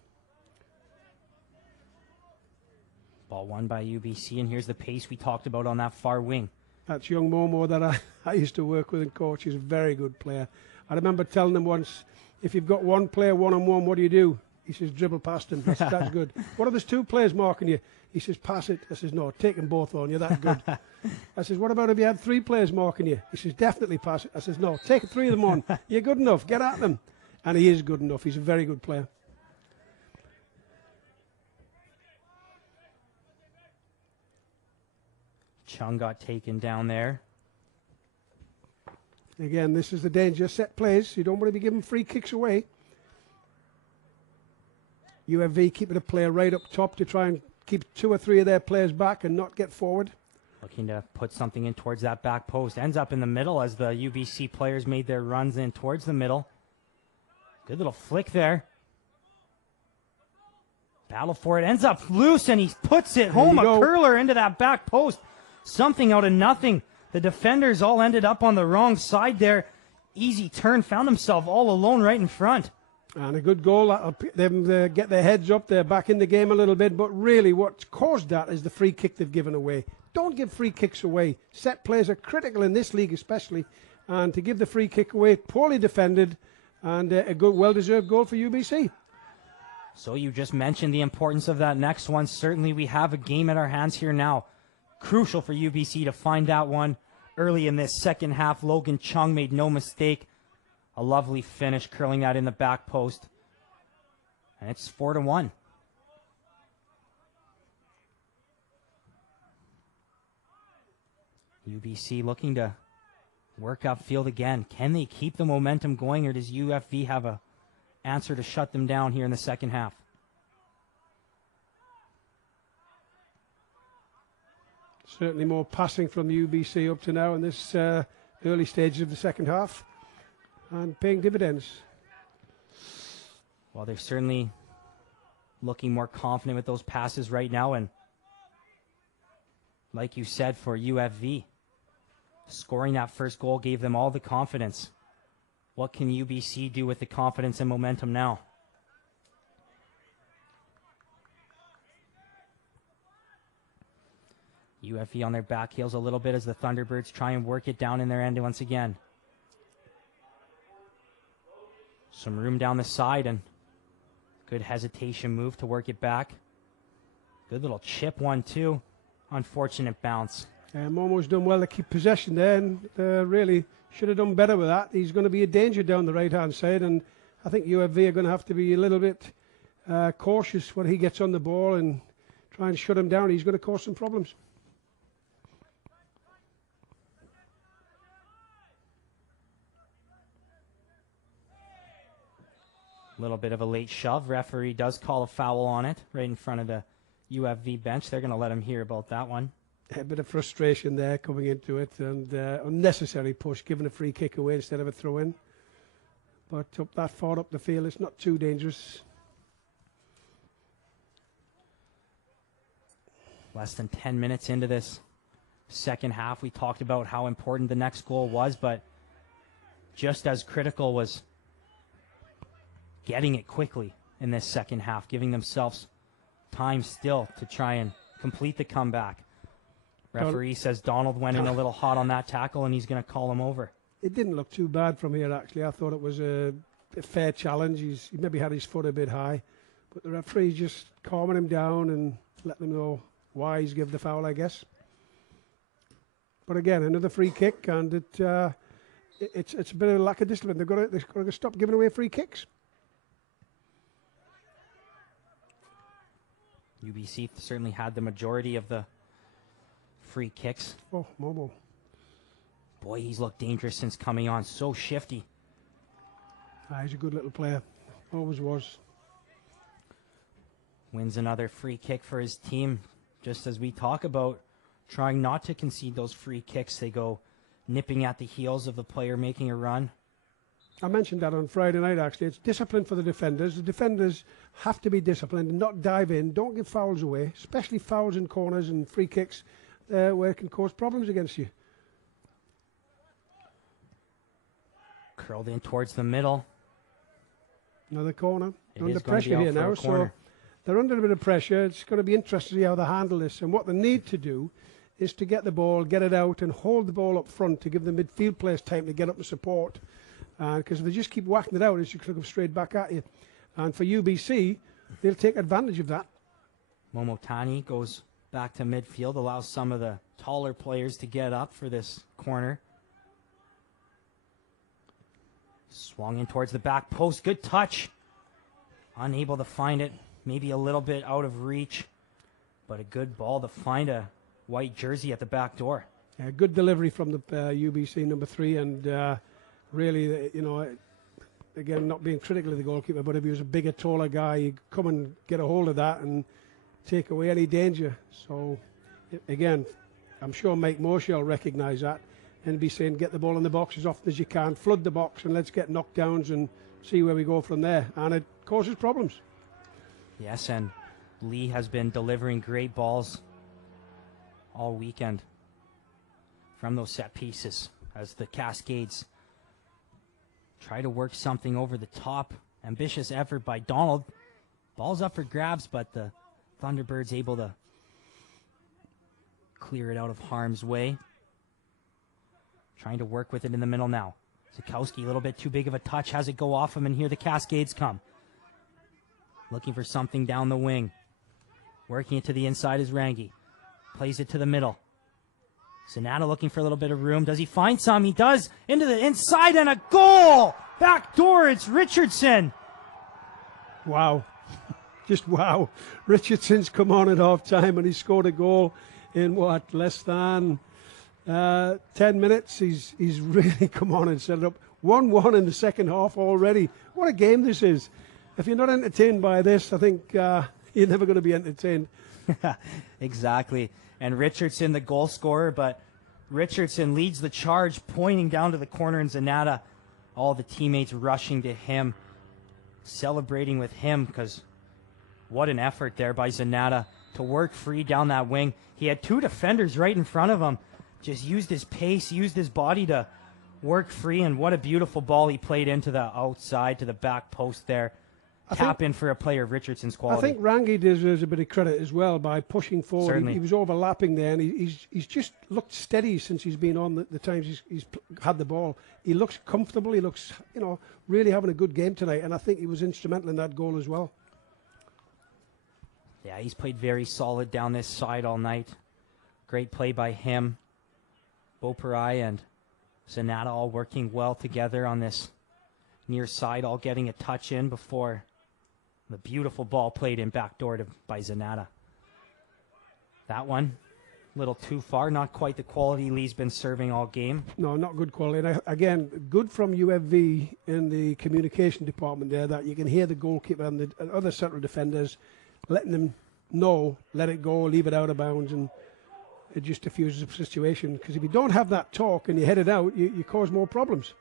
Ball won by UBC, and here's the pace we talked about on that far wing. That's young Momo that I used to work with and coach. He's a very good player. I remember telling him once, if you've got one player one-on-one, what do? He says, dribble past him. That's good. What if there's two players marking you? He says, pass it. I says, no, take them both on. You're that good. I says, what about if you had three players marking you? He says, definitely pass it. I says, no, take three of them on. You're good enough. Get at them. And he is good enough. He's a very good player. Chung got taken down there. Again, this is the danger. Set plays. You don't want to be giving free kicks away. UFV keeping a player right up top to try and keep two or three of their players back and not get forward. Looking to put something in towards that back post. Ends up in the middle as the UBC players made their runs in towards the middle. Good little flick there. Battle for it. Ends up loose, and he puts it home. A curler into that back post. Something out of nothing. The defenders all ended up on the wrong side there. Easy turn. Found himself all alone right in front. And a good goal. That'll them get their heads up. They're back in the game a little bit. But really what caused that is the free kick they've given away. don't give free kicks away. Set plays are critical in this league especially, and to give the free kick away, poorly defended, and a good, well-deserved goal for UBC. So you just mentioned the importance of that next one. Certainly we have a game at our hands here now. Crucial for UBC to find that one early in this second half. Logan Chung made no mistake. A lovely finish, curling that in the back post. And it's 4-1. UBC looking to work upfield again. Can they keep the momentum going, or does UFV have a answer to shut them down here in the second half? Certainly more passing from UBC up to now in this early stages of the second half, and paying dividends. Well, they're certainly looking more confident with those passes right now, and like you said, for UFV, scoring that first goal gave them all the confidence. What can UBC do with the confidence and momentum now? UFV on their back heels a little bit as the Thunderbirds try and work it down in their end once again. Some room down the side, and good hesitation move to work it back. Good little chip 1-2. Unfortunate bounce. Momo's done well to keep possession there, and really should have done better with that. He's going to be a danger down the right-hand side, and I think UFV are going to have to be a little bit cautious when he gets on the ball and try and shut him down. He's going to cause some problems. A little bit of a late shove. Referee does call a foul on it right in front of the UFV bench. They're going to let him hear about that one. A bit of frustration there coming into it, and unnecessary push, giving a free kick away instead of a throw-in. But up that far up the field, it's not too dangerous. Less than 10 minutes into this second half, we talked about how important the next goal was, but just as critical was getting it quickly in this second half, giving themselves time still to try and complete the comeback. Referee says Donald went in a little hot on that tackle, and he's going to call him over. It didn't look too bad from here, actually. I thought it was a fair challenge. He maybe had his foot a bit high, but the referee just calming him down and letting him know why he's given the foul, I guess. But again, another free kick, and it's a bit of a lack of discipline. They've got to stop giving away free kicks. UBC certainly had the majority of the free kicks. Oh, Momo. Boy, he's looked dangerous since coming on. So shifty. He's a good little player. Always was. Wins another free kick for his team. Just as we talk about trying not to concede those free kicks, they go nipping at the heels of the player making a run. I mentioned that on Friday night, actually. It's discipline for the defenders. The defenders have to be disciplined and not dive in. Don't give fouls away, especially fouls in corners and free kicks where it can cause problems against you. Curled in towards the middle. Another corner. They're under pressure here now, so they're under a bit of pressure. It's going to be interesting to see how they handle this. And what they need to do is to get the ball, get it out, and hold the ball up front to give the midfield players time to get up and support. Because if they just keep whacking it out, it's just going to come straight back at you. And for UBC, they'll take advantage of that. Momotani goes back to midfield, allows some of the taller players to get up for this corner. Swung in towards the back post. Good touch. Unable to find it. Maybe a little bit out of reach. But a good ball to find a white jersey at the back door. Yeah, good delivery from the UBC number 3. And really, again, not being critical of the goalkeeper, but if he was a bigger, taller guy, he'd come and get a hold of that and take away any danger. So, again, I'm sure Mike Moshe will recognise that and be saying, get the ball in the box as often as you can, flood the box, and let's get knockdowns and see where we go from there. And it causes problems. Yes, and Lee has been delivering great balls all weekend from those set pieces as the Cascades try to work something over the top. Ambitious effort by Donald. Ball's up for grabs, but the Thunderbirds able to clear it out of harm's way. Trying to work with it in the middle now. Zukowski, a little bit too big of a touch, has it go off him, and here the Cascades come. Looking for something down the wing. Working it to the inside is Rangi. Plays it to the middle. Zanata looking for a little bit of room. Does he find some? He does. Into the inside and a goal! Back door, it's Richardson. Wow. Just wow. Richardson's come on at half time and he scored a goal in what, less than 10 minutes. He's really come on and set it up. 1-1 in the second half already. What a game this is. If you're not entertained by this, I think you're never going to be entertained. Exactly. And Richardson, the goal scorer, but Richardson leads the charge, pointing down to the corner, and Zanata, all the teammates rushing to him, celebrating with him, because what an effort there by Zanata to work free down that wing. He had two defenders right in front of him, just used his pace, used his body to work free, and what a beautiful ball he played into the outside to the back post there. Tap in for a player of Richardson's quality. I think Rangi deserves a bit of credit as well by pushing forward. Certainly. He was overlapping there, and he's just looked steady since he's been on the times he's had the ball. He looks comfortable. He looks, really having a good game tonight, and I think he was instrumental in that goal as well. Yeah, he's played very solid down this side all night. Great play by him. Beauperai and Zanata all working well together on this near side, all getting a touch in before the beautiful ball played in backdoor by Zanata. That one, a little too far, not quite the quality Lee's been serving all game. No, not good quality. And again, good from UFV in the communication department there, that you can hear the goalkeeper and the other central defenders letting them know, let it go, leave it out of bounds, and it just diffuses the situation. Because if you don't have that talk and you head it out, you cause more problems.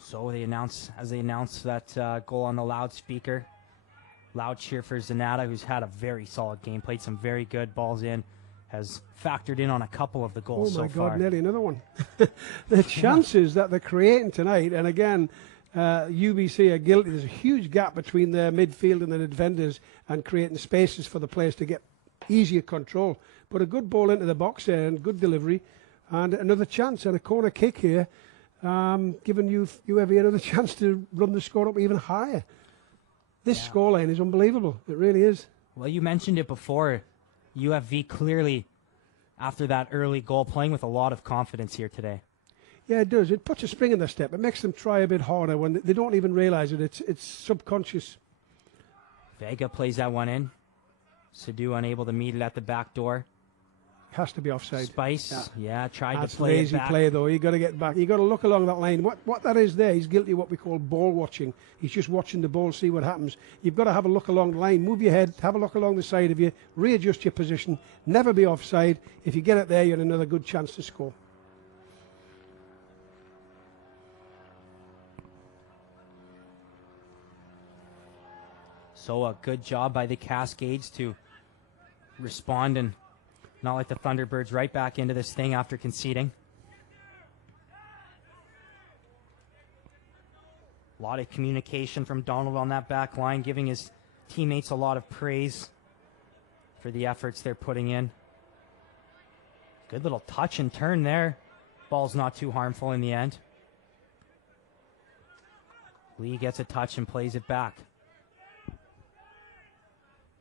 So as they announce that goal on the loudspeaker, loud cheer for Zanata, who's had a very solid game, played some very good balls in, has factored in on a couple of the goals so far. Oh my God, nearly another one. The chances that they're creating tonight, and again, UBC are guilty. There's a huge gap between their midfield and the defenders, and creating spaces for the players to get easier control. But a good ball into the box there, and good delivery, and another chance and a corner kick here. Giving UFV another chance to run the score up even higher. This scoreline is unbelievable. It really is. Well, you mentioned it before. UFV clearly, after that early goal, playing with a lot of confidence here today. Yeah, it does. It puts a spring in their step. It makes them try a bit harder when they don't even realize it. It's subconscious. Vega plays that one in. Sadu unable to meet it at the back door. Has to be offside. Spice, tried That's to play lazy it back. play, though. You got to get back. You got to look along that line. What that is there, he's guilty of what we call ball watching. He's just watching the ball, see what happens. You've got to have a look along the line. Move your head, have a look along the side of you, readjust your position, never be offside. If you get it there, you're another good chance to score. So a good job by the Cascades to respond and not let the Thunderbirds right back into this thing after conceding. A lot of communication from Donald on that back line, giving his teammates a lot of praise for the efforts they're putting in. Good little touch and turn there. Ball's not too harmful in the end. Lee gets a touch and plays it back.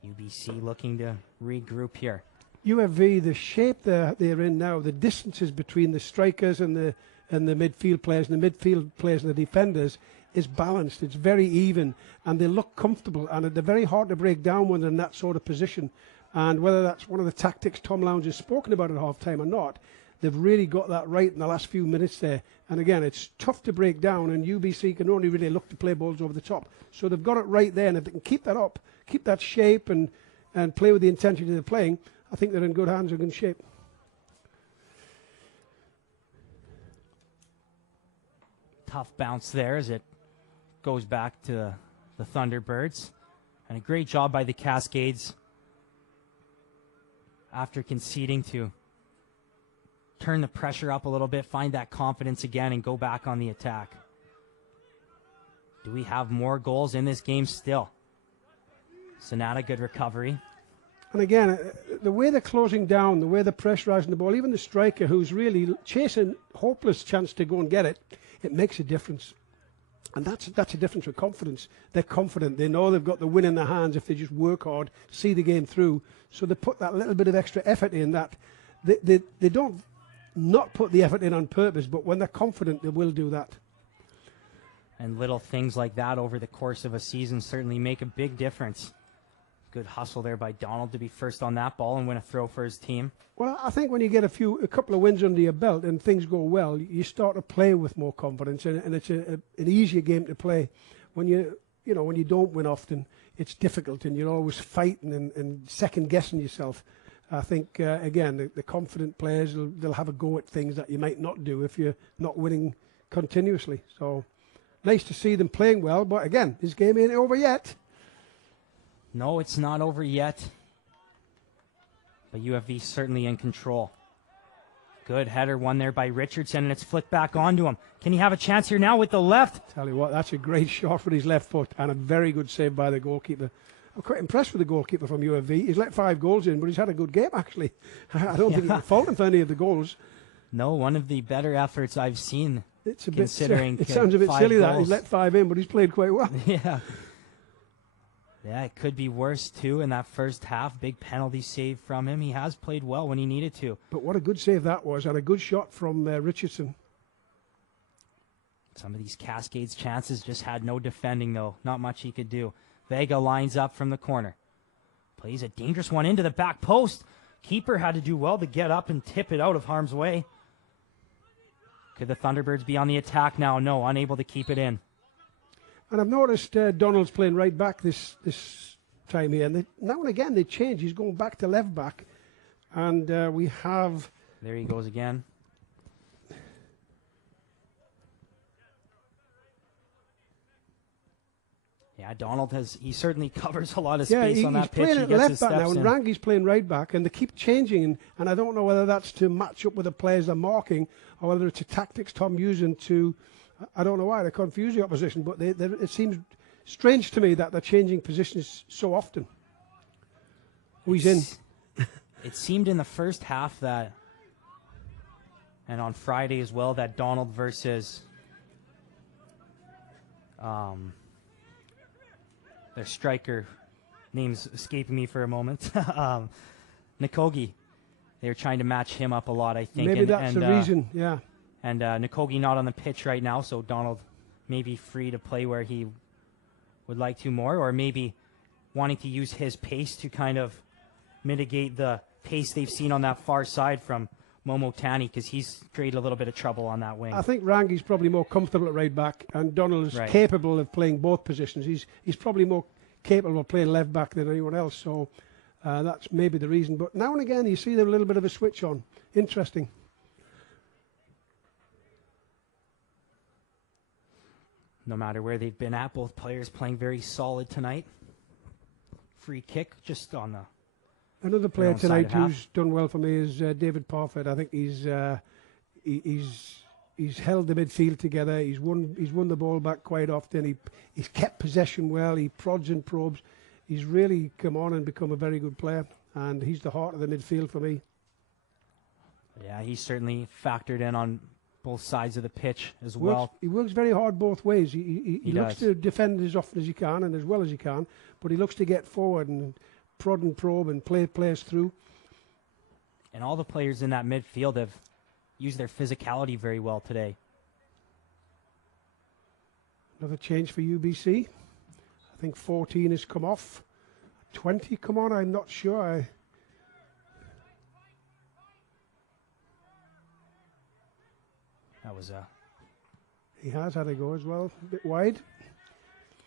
UBC looking to regroup here. UFV, the shape they're in now, the distances between the strikers and the midfield players and the midfield players and the defenders is balanced. It's very even, and they look comfortable, and they're very hard to break down when they're in that sort of position. And whether that's one of the tactics Tom Lowndes has spoken about at half-time or not, they've really got that right in the last few minutes there. And again, it's tough to break down, and UBC can only really look to play balls over the top. So they've got it right there, and if they can keep that up, keep that shape, and play with the intensity they're playing, I think they're in good hands and good shape. Tough bounce there as it goes back to the Thunderbirds. And a great job by the Cascades after conceding to turn the pressure up a little bit, find that confidence again, and go back on the attack. Do we have more goals in this game still? Sonata, good recovery. And again, the way they're closing down, the way they're pressurizing the ball, even the striker who's really chasing hopeless chance to go and get it, it makes a difference. And that's a difference with confidence. They're confident. They know they've got the win in their hands if they just work hard, see the game through. So they put that little bit of extra effort in that. They don't not put the effort in on purpose, but when they're confident, they will do that. And little things like that over the course of a season certainly make a big difference. Good hustle there by Donald to be first on that ball and win a throw for his team. Well, I think when you get a couple of wins under your belt and things go well, you start to play with more confidence, and it's an easier game to play. When when you don't win often, it's difficult, and you're always fighting and second guessing yourself. I think again, the confident players they'll have a go at things that you might not do if you're not winning continuously. So nice to see them playing well, but again, this game ain't over yet. No, it's not over yet. But UFV certainly in control. Good header, one there by Richardson, and it's flicked back onto him. Can he have a chance here now with the left? Tell you what, that's a great shot with his left foot and a very good save by the goalkeeper. I'm quite impressed with the goalkeeper from UFV. He's let 5 goals in, but he's had a good game, actually. I don't think you can fault him for any of the goals. No, one of the better efforts I've seen. It's a considering bit. It sounds a bit silly goals. that he's let 5 in, but he's played quite well. Yeah. Yeah, it could be worse, too, in that first half. Big penalty save from him. He has played well when he needed to. But what a good save that was, and a good shot from Richardson. Some of these Cascades chances just had no defending, though. Not much he could do. Vega lines up from the corner. Plays a dangerous one into the back post. Keeper had to do well to get up and tip it out of harm's way. Could the Thunderbirds be on the attack now? No, unable to keep it in. And I've noticed Donald's playing right back this time here. And now and again they change. He's going back to left back. And we have... There he goes again. Yeah, Donald he certainly covers a lot of space on that pitch. He's playing at left back now, and in. Rangi's playing right back, and they keep changing. And I don't know whether that's to match up with the players they're marking, or whether it's a tactics Tom using to... I don't know why they confuse the opposition, but it seems strange to me that they're changing positions so often. He's in. It seemed in the first half that, and on Friday as well, that Donald versus their striker, name's escaping me for a moment, Nkogi. They were trying to match him up a lot, I think. Maybe that's the reason, yeah. And Nkogi not on the pitch right now, so Donald may be free to play where he would like to more, or maybe wanting to use his pace to kind of mitigate the pace they've seen on that far side from Momo Tani, because he's created a little bit of trouble on that wing. I think Rangi's probably more comfortable at right back, and Donald is capable of playing both positions. He's probably more capable of playing left back than anyone else, so that's maybe the reason. But now and again you see there's a little bit of a switch on. Interesting. No matter where they've been at, both players playing very solid tonight. Free kick just on the... Another player tonight who's done well for me is David Parford. I think he's held the midfield together. He's won the ball back quite often. He's kept possession well. He prods and probes. He's really come on and become a very good player, and he's the heart of the midfield for me. Yeah, he's certainly factored in on both sides of the pitch as well. He works very hard both ways. He looks to defend as often as he can and as well as he can, but he looks to get forward and prod and probe and play players through. And all the players in that midfield have used their physicality very well today. Another change for UBC. I think 14 has come off. 20 come on, I'm not sure. That was He has had a go as well, a bit wide.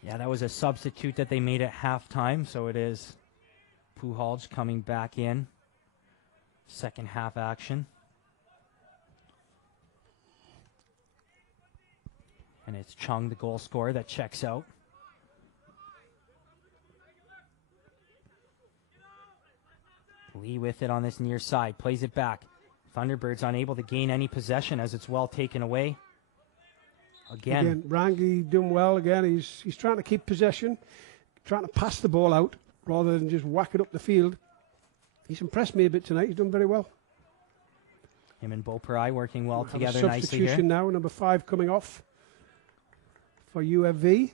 Yeah, that was a substitute that they made at halftime, so it is Puhalj coming back in. Second half action. And it's Chung, the goal scorer, that checks out. Lee with it on this near side, plays it back. Thunderbirds unable to gain any possession as it's well taken away. Again, Rangi doing well again. He's trying to keep possession, trying to pass the ball out rather than just whack it up the field. He's impressed me a bit tonight. He's done very well. Him and Beaupre working well together nicely substitution here. Now, number 5 coming off for UFV.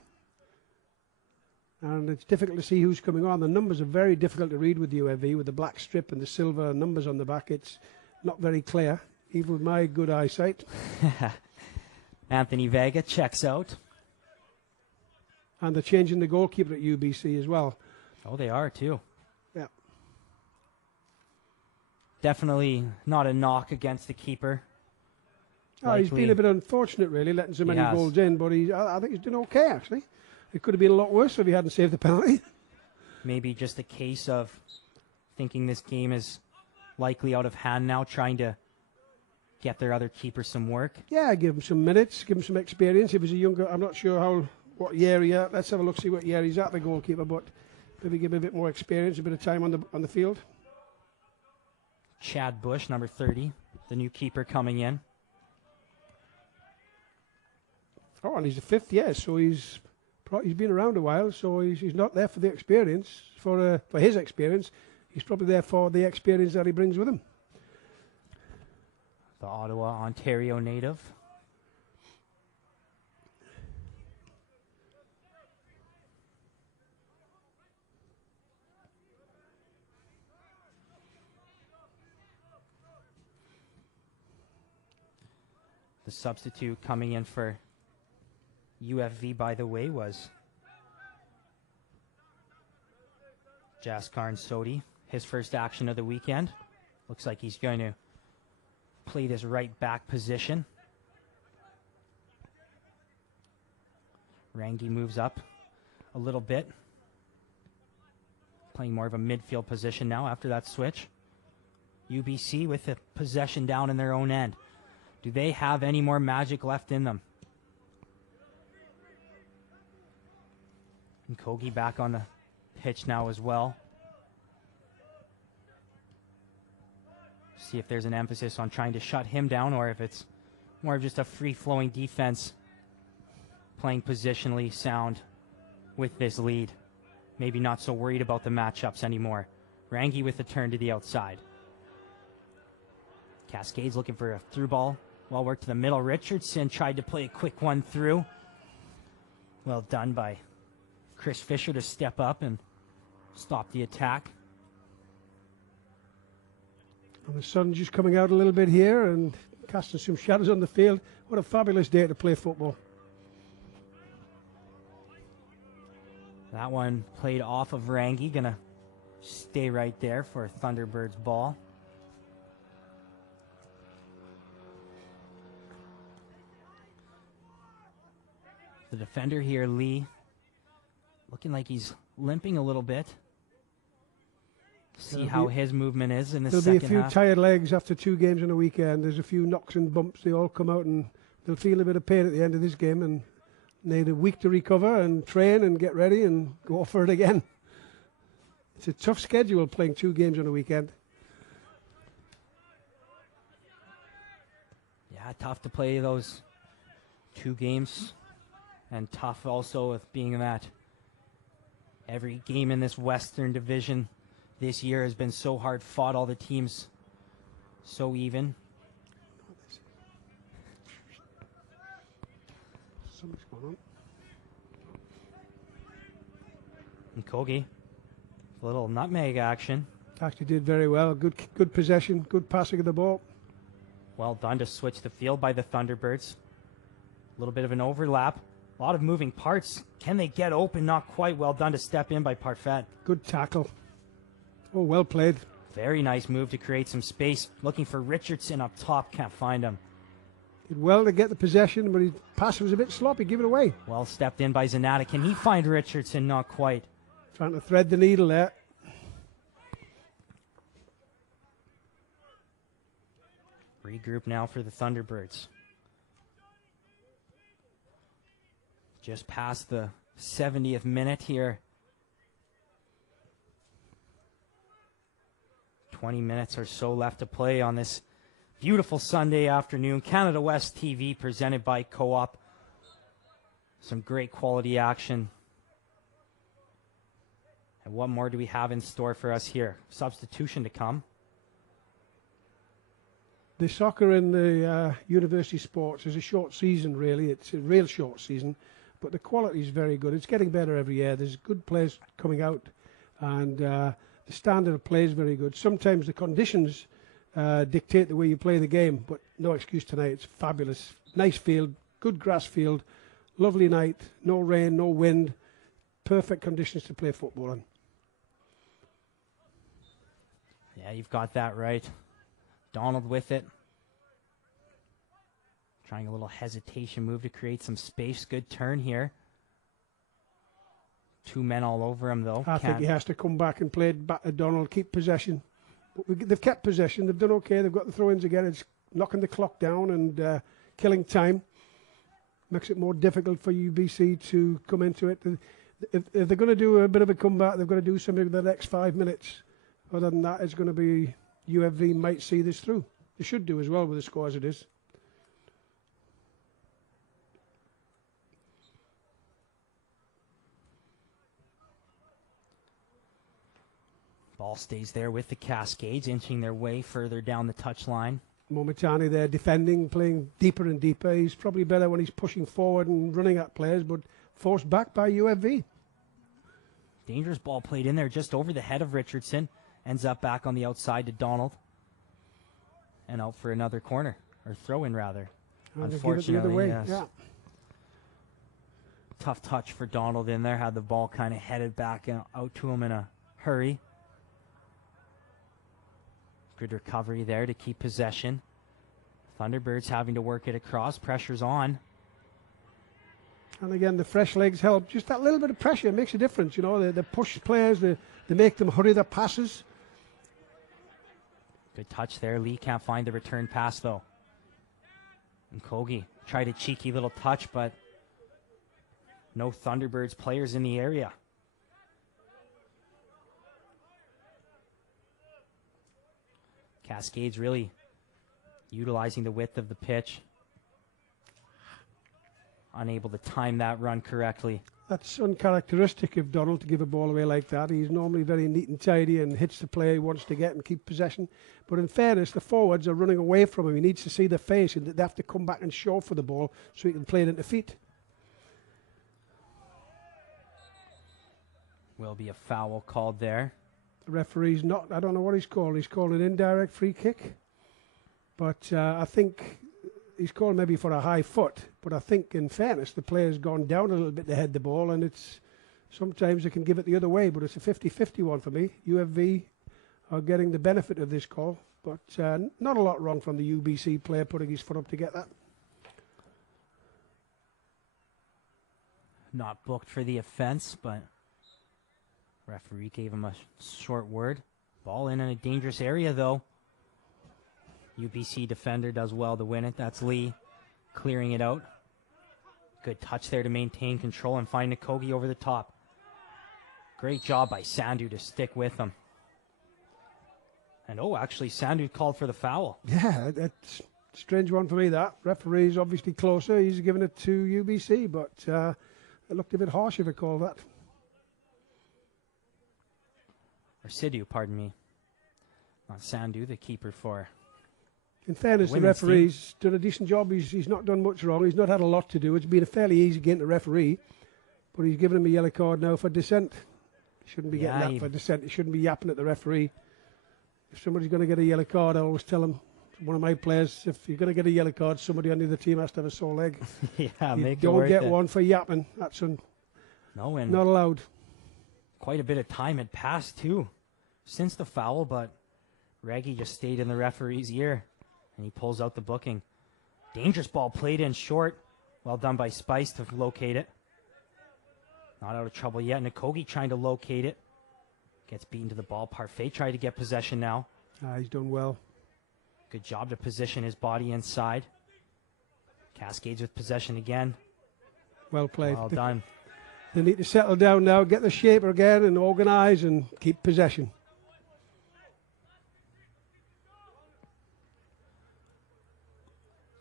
And it's difficult to see who's coming on. The numbers are very difficult to read with UFV, with the black strip and the silver numbers on the back. It's not very clear, even with my good eyesight. Anthony Vega checks out. And they're changing the goalkeeper at UBC as well. Oh, they are too. Yeah. Definitely not a knock against the keeper. Oh, he's been a bit unfortunate, really, letting so many goals in, but I think he's doing okay, actually. It could have been a lot worse if he hadn't saved the penalty. Maybe just a case of thinking this game is likely out of hand now, trying to get their other keeper some work. Yeah, give him some minutes, give him some experience. If he's a younger, I'm not sure what year he's at. Let's have a look, see what year he's at, the goalkeeper, but maybe give him a bit more experience, a bit of time on the field. Chad Bush, number 30, the new keeper coming in. Oh, and he's the 5th, yeah, so he's been around a while, so he's not there for the experience, for his experience. He's probably there for the experience that he brings with him. The Ottawa, Ontario native. The substitute coming in for UFV, by the way, was Jaskarn Sodi. His first action of the weekend. Looks like he's going to play this right back position. Rangi moves up a little bit. Playing more of a midfield position now after that switch. UBC with the possession down in their own end. Do they have any more magic left in them? And Kogi back on the pitch now as well. See if there's an emphasis on trying to shut him down or if it's more of just a free-flowing defense playing positionally sound with this lead. Maybe not so worried about the matchups anymore. Rangi with the turn to the outside. Cascades looking for a through ball. Well worked to the middle. Richardson tried to play a quick one through. Well done by Chris Fisher to step up and stop the attack. And the sun's just coming out a little bit here and casting some shadows on the field. What a fabulous day to play football. That one played off of Rangi. Gonna stay right there for Thunderbirds ball. The defender here, Lee, looking like he's limping a little bit. See how his movement is in the second half. There'll be a few tired legs after 2 games in a weekend. There's a few knocks and bumps. They all come out and they'll feel a bit of pain at the end of this game and need a week to recover and train and get ready and go for it again. It's a tough schedule playing 2 games on a weekend. Yeah, tough to play those 2 games. And tough also with being that every game in this Western Division this year has been so hard fought. All the teams so even. Something's going on. And Kogi, a little nutmeg action. Actually did very well. Good possession, good passing of the ball. Well done to switch the field by the Thunderbirds. A little bit of an overlap. A lot of moving parts. Can they get open? Not quite. Well done to step in by Parfait. Good tackle. Oh, well played. Very nice move to create some space. Looking for Richardson up top. Can't find him. Did well to get the possession, but his pass was a bit sloppy. Give it away. Well stepped in by Zanata. Can he find Richardson? Not quite. Trying to thread the needle there. Regroup now for the Thunderbirds. Just past the 70th minute here. 20 minutes or so left to play on this beautiful Sunday afternoon. Canada West TV presented by Co-op. Some great quality action. And what more do we have in store for us here? Substitution to come. The soccer in the university sports is a short season, really. It's a real short season, but the quality is very good. It's getting better every year. There's good players coming out, and the standard of play is very good. Sometimes the conditions dictate the way you play the game, but no excuse tonight. It's fabulous. Nice field, good grass field, lovely night, no rain, no wind, perfect conditions to play football in. Yeah, you've got that right. Donald with it. Trying a little hesitation move to create some space. Good turn here. Two men all over him, though. I think he has to come back and play back to Donald, keep possession. But they've kept possession. They've done okay. They've got the throw-ins again. It's knocking the clock down and killing time. Makes it more difficult for UBC to come into it. If they're going to do a bit of a comeback, they've got to do something in the next 5 minutes. Other than that, it's going to be UFV might see this through. They should do as well with the score as it is. Ball stays there with the Cascades, inching their way further down the touchline. Momentani there defending, playing deeper and deeper. He's probably better when he's pushing forward and running at players, but forced back by UFV. Dangerous ball played in there just over the head of Richardson. Ends up back on the outside to Donald. And out for another corner, or throw-in rather. And unfortunately, yes. Yeah. Tough touch for Donald in there. Had the ball kind of headed back out to him in a hurry. Good recovery there to keep possession. Thunderbirds having to work it across. Pressure's on. And again, the fresh legs help. Just that little bit of pressure makes a difference. You know, they push players. They make them hurry their passes. Good touch there. Lee can't find the return pass, though. And Kogi tried a cheeky little touch, but no Thunderbirds players in the area. Cascades really utilizing the width of the pitch. Unable to time that run correctly. That's uncharacteristic of Donald to give a ball away like that. He's normally very neat and tidy and hits the play he wants to get and keep possession. But in fairness, the forwards are running away from him. He needs to see the face, and they have to come back and show for the ball so he can play it into feet. Will be a foul called there. The referee's not, I don't know what he's called. He's called an indirect free kick. But I think he's called maybe for a high foot. But I think, in fairness, the player's gone down a little bit to head the ball, and it's sometimes they can give it the other way, but it's a 50-50 one for me. UFV are getting the benefit of this call, but not a lot wrong from the UBC player putting his foot up to get that. Not booked for the offense, but referee gave him a short word. Ball in a dangerous area, though. UBC defender does well to win it. That's Lee clearing it out. Good touch there to maintain control and find Nkogi over the top. Great job by Sandu to stick with him. And actually Sandu called for the foul. Yeah, that's a strange one for me, that. Referee's obviously closer. He's given it to UBC, but it looked a bit harsh if I call that. Or Sidhu, pardon me. Not Sandu, the keeper for... In fairness, the referee's done a decent job. He's not done much wrong. He's not had a lot to do. It's been a fairly easy game to referee, but he's given him a yellow card now for dissent. He shouldn't be getting that for dissent. He shouldn't be yapping at the referee. If somebody's going to get a yellow card, I always tell him, one of my players, if you're going to get a yellow card, somebody on the other team has to have a sore leg. Yeah, you make it don't worth get it. one for yapping. That's not allowed. Quite a bit of time had passed, too, since the foul, but Reggie just stayed in the referee's ear. And he pulls out the booking. Dangerous ball played in short. Well done by Spice to locate it. Not out of trouble yet. Nkogi trying to locate it. Gets beaten to the ball. Parfait tried to get possession now. He's done well. Good job to position his body inside. Cascades with possession again. Well played. Well done. They need to settle down now, get the shape again and organise and keep possession.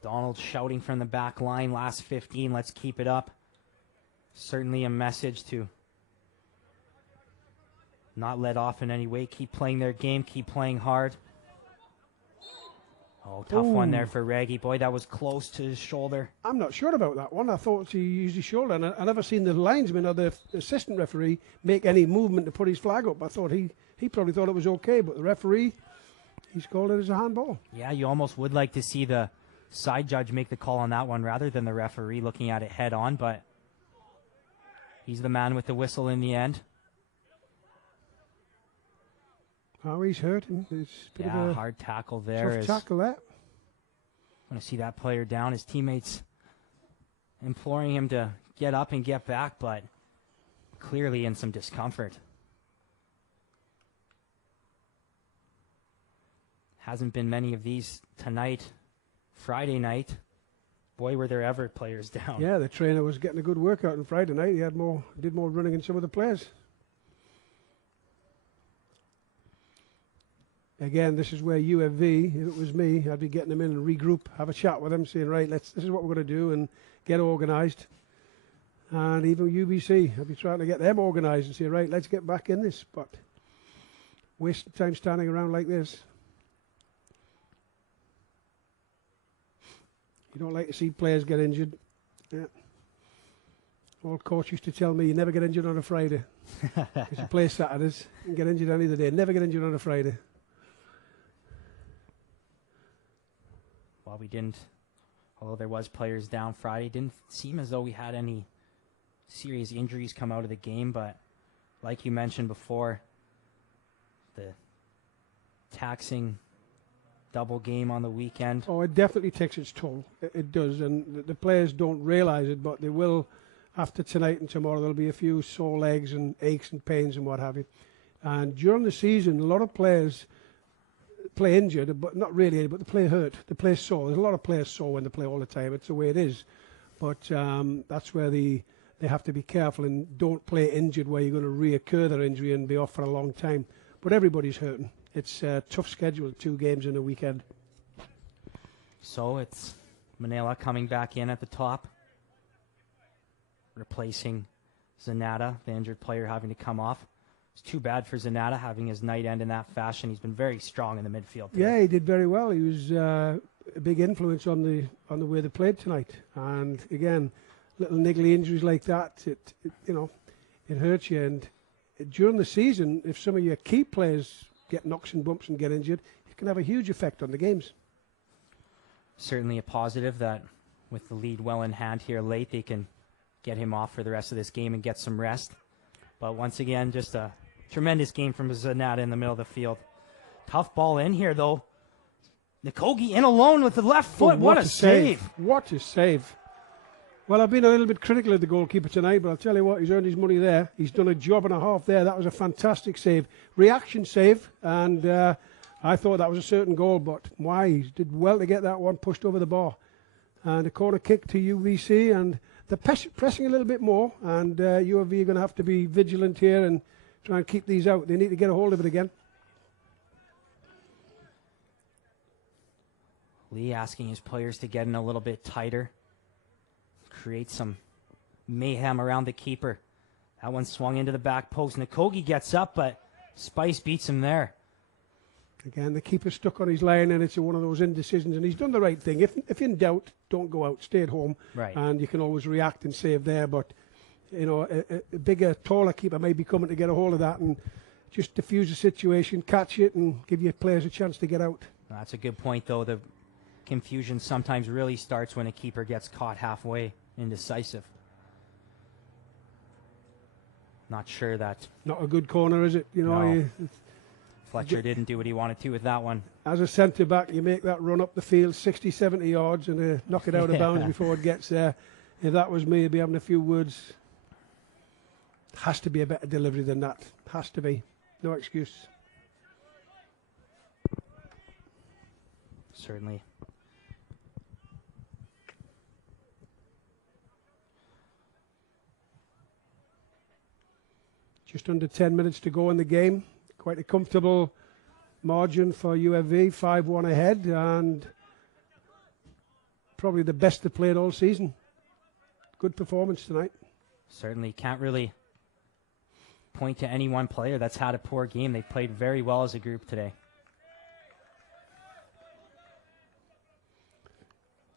Donald shouting from the back line, last 15, let's keep it up. Certainly a message to not let off in any way. Keep playing their game, keep playing hard. Oh, tough one there for Reggie. Boy, that was close to his shoulder. I'm not sure about that one. I thought he used his shoulder, and I never seen the linesman or the assistant referee make any movement to put his flag up. I thought he probably thought it was okay, but the referee, he's called it as a handball. Yeah, you almost would like to see the side judge make the call on that one rather than the referee looking at it head on, but he's the man with the whistle in the end. Oh, he's hurting. It's a bit of a hard tackle there. Tough tackle there. Want to see that player down. His teammates imploring him to get up and get back, but clearly in some discomfort. Hasn't been many of these tonight. Friday night, boy, were there ever players down. Yeah, the trainer was getting a good workout on Friday night. He did more running than some of the players. Again, this is where UFV, if it was me, I'd be getting them in and regroup, have a chat with them, saying, right, this is what we're going to do, and get organised. And even UBC, I'd be trying to get them organised and say, right, let's get back in this. But wasting time standing around like this. You don't like to see players get injured. Yeah. All coach used to tell me, you never get injured on a Friday. Because you play Saturdays and get injured any other day. Never get injured on a Friday. Well, we didn't, although there was players down Friday, didn't seem as though we had any serious injuries come out of the game, but like you mentioned before, the taxing double game on the weekend. Oh, it definitely takes its toll. It does, and the players don't realise it, but they will. After tonight and tomorrow, there'll be a few sore legs and aches and pains and what have you. And during the season, a lot of players play injured, but not really, but they play hurt. They play sore. There's a lot of players sore when they play all the time. It's the way it is. But that's where they have to be careful and don't play injured where you're going to reoccur their injury and be off for a long time. But everybody's hurting. It's a tough schedule, 2 games in a weekend. So it's Manila coming back in at the top, replacing Zanata, the injured player having to come off. It's too bad for Zanata having his night end in that fashion. He's been very strong in the midfield today. Yeah, he did very well. He was a big influence on the way they played tonight. And again, little niggly injuries like that, it hurts you. And during the season, if some of your key players get knocks and bumps and get injured, it can have a huge effect on the games. Certainly a positive that with the lead well in hand here late, they can get him off for the rest of this game and get some rest. But once again, just a tremendous game from Zanata in the middle of the field. Tough ball in here, though. Nkogi in alone with the left foot. Oh, what a save. What a save. Well, I've been a little bit critical of the goalkeeper tonight, but I'll tell you what, he's earned his money there. He's done a job and a half there. That was a fantastic save. Reaction save, and I thought that was a certain goal, but he did well to get that one pushed over the bar. And a corner kick to UBC, and they're pressing a little bit more, and UFV are going to have to be vigilant here and try and keep these out. They need to get a hold of it again. Lee asking his players to get in a little bit tighter. Create some mayhem around the keeper. That one swung into the back post. Nkogi gets up, but Spice beats him there. Again, the keeper's stuck on his line, and it's one of those indecisions, and he's done the right thing. If in doubt, don't go out. Stay at home, right. And you can always react and save there. But, a bigger, taller keeper may be coming to get a hold of that and just diffuse the situation, catch it, and give your players a chance to get out. That's a good point, though. The confusion sometimes really starts when a keeper gets caught halfway. Indecisive. Not sure that. Not a good corner, is it? No. Fletcher didn't do what he wanted to with that one. As a centre-back, you make that run up the field 60, 70 yards and knock it out of bounds before it gets there. If that was me, I'd be having a few words. Has to be a better delivery than that. Has to be. No excuse. Certainly. Just under 10 minutes to go in the game. Quite a comfortable margin for UFV, 5-1 ahead, and probably the best they played all season. Good performance tonight. Certainly can't really point to any one player that's had a poor game. They played very well as a group today.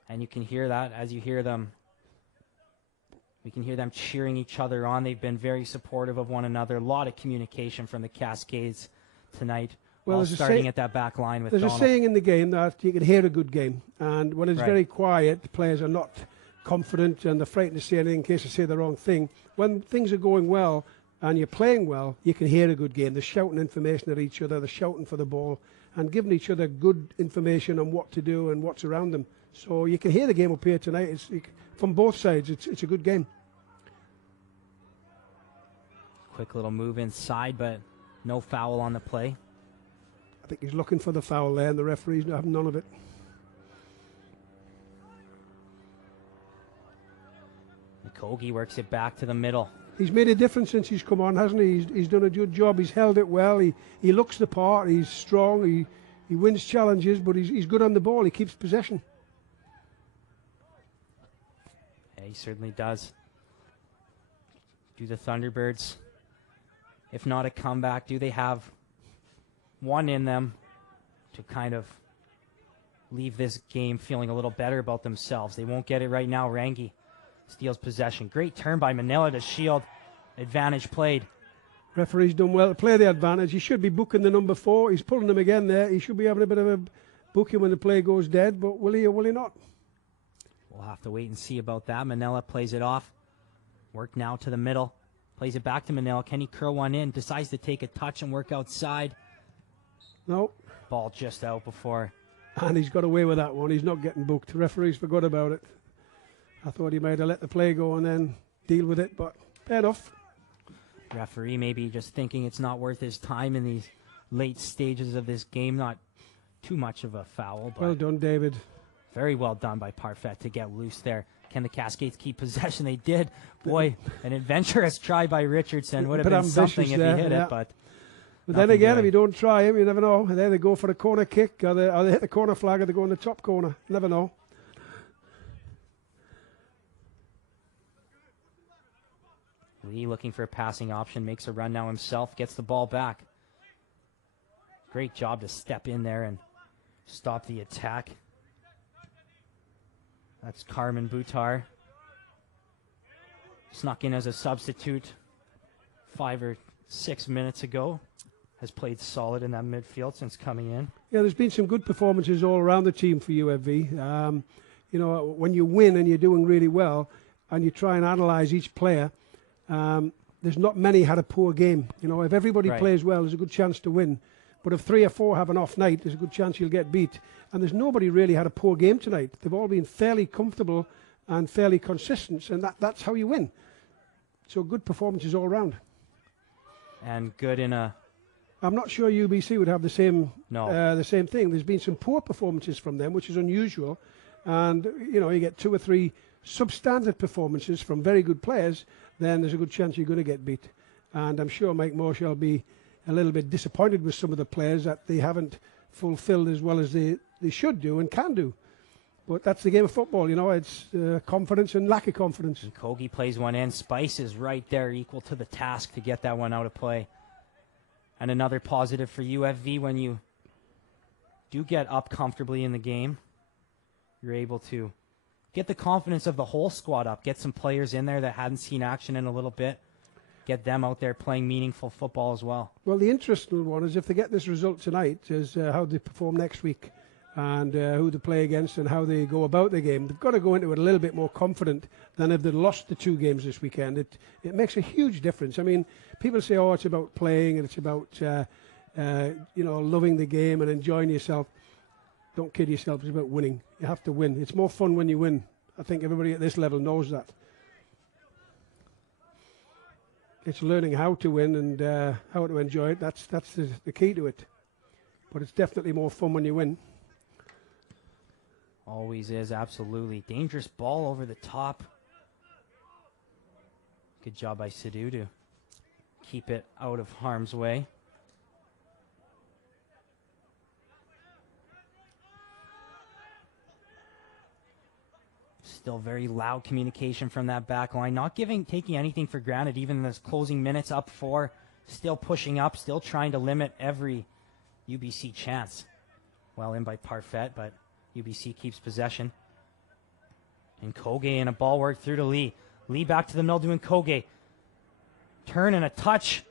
And you can hear that as you hear them. We can hear them cheering each other on. They've been very supportive of one another. A lot of communication from the Cascades tonight. Well, all starting at that back line with Donald. Donald. A saying in the game that you can hear a good game. And when it's very quiet, the players are not confident and they're frightened to say anything in case they say the wrong thing. When things are going well and you're playing well, you can hear a good game. They're shouting information at each other. They're shouting for the ball and giving each other good information on what to do and what's around them. So you can hear the game up here tonight. From both sides, it's a good game. Quick little move inside, but no foul on the play. I think he's looking for the foul there, and the referee's not having none of it. Kogi works it back to the middle. He's made a difference since he's come on, hasn't he? He's done a good job. He's held it well. He looks the part. He's strong. He wins challenges, but he's good on the ball. He keeps possession. Yeah, he certainly does. Do the Thunderbirds, if not a comeback, do they have one in them to kind of leave this game feeling a little better about themselves? They won't get it right now. Rangi steals possession. Great turn by Manila to shield. Advantage played. Referee's done well to play the advantage. He should be booking the number 4. He's pulling him again there. He should be having a bit of a booking when the play goes dead, but will he or will he not? We'll have to wait and see about that. Manila plays it off. Work now to the middle. Plays it back to Manila. Can he curl one in? Decides to take a touch and work outside. No. Ball just out before. And he's got away with that one. He's not getting booked. The referees forgot about it. I thought he might have let the play go and then deal with it, but fair enough. Referee maybe just thinking it's not worth his time in these late stages of this game. Not too much of a foul. But well done, David. Very well done by Parfait to get loose there. Can the Cascades keep possession? They did. Boy, an adventurous try by Richardson. Would have been something if he hit it, but then again, if you don't try him, you never know. And then they go for a corner kick, or they hit the corner flag, or they go in the top corner. Never know. Lee looking for a passing option, makes a run now himself, gets the ball back. Great job to step in there and stop the attack. That's Carmen Boutar. Snuck in as a substitute 5 or 6 minutes ago. Has played solid in that midfield since coming in. Yeah, there's been some good performances all around the team for UFV. You know, when you win and you're doing really well and you try and analyse each player, there's not many had a poor game. You know, if everybody plays well, there's a good chance to win. But if 3 or 4 have an off night, there's a good chance you'll get beat. And there's nobody really had a poor game tonight. They've all been fairly comfortable and fairly consistent, and that's how you win. So good performances all round. And good in a... I'm not sure UBC would have the same the same thing. There's been some poor performances from them, which is unusual. And, you know, you get 2 or 3 substandard performances from very good players, then there's a good chance you're going to get beat. And I'm sure Mike Moore will be a little bit disappointed with some of the players that they haven't fulfilled as well as they should do and can do. But that's the game of football, you know. It's confidence and lack of confidence. And Kogi plays one in. Spice is right there, equal to the task to get that one out of play. And another positive for UFV, when you do get up comfortably in the game, you're able to get the confidence of the whole squad up, get some players in there that hadn't seen action in a little bit, get them out there playing meaningful football as well. Well, the interesting one is if they get this result tonight, is how they perform next week and who they play against and how they go about the game. They've got to go into it a little bit more confident than if they lost the 2 games this weekend. It makes a huge difference. I mean, people say, oh, it's about playing and it's about, you know, loving the game and enjoying yourself. Don't kid yourself, it's about winning. You have to win. It's more fun when you win. I think everybody at this level knows that. It's learning how to win and how to enjoy it. That's the key to it. But it's definitely more fun when you win. Always is, absolutely. Dangerous ball over the top. Good job by Sidhu to keep it out of harm's way. Still very loud communication from that back line. Not taking anything for granted, even in this closing minutes, up 4. Still pushing up, still trying to limit every UBC chance. Well in by Parfait, but UBC keeps possession. And Koge and a ball work through to Lee. Lee back to the middle doing Koge. Turn and a touch.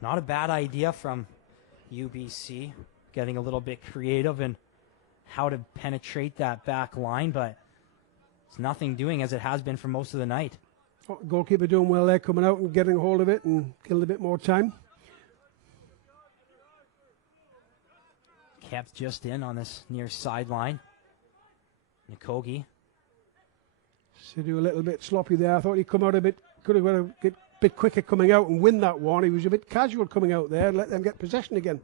Not a bad idea from UBC. Getting a little bit creative in how to penetrate that back line, but it's nothing doing as it has been for most of the night. Oh, goalkeeper doing well there, coming out and getting a hold of it and killing a bit more time. Kept just in on this near sideline. Nkogi. Sidhu a little bit sloppy there. I thought he'd come out a bit, could have got a bit quicker coming out and win that one. He was a bit casual coming out there and let them get possession again.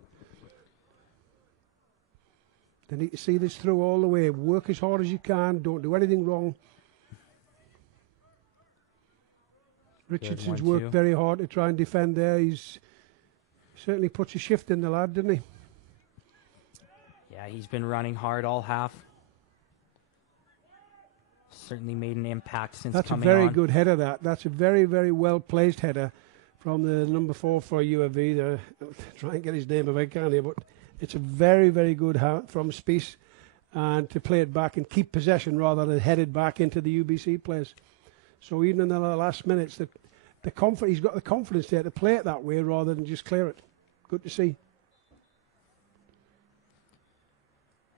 They need to see this through all the way. Work as hard as you can. Don't do anything wrong. Richardson's worked very hard to try and defend there. He's certainly puts a shift in the lad, didn't he? Yeah, he's been running hard all half. Certainly made an impact since coming on. That's a very good header, that. That's a very, very well-placed header from the number 4 for UFV. There. Try and get his name if I can here, but it's a very, very good from Spies, and to play it back and keep possession rather than head it back into the UBC players. So even in the last minutes, he's got the confidence there to play it that way rather than just clear it. Good to see.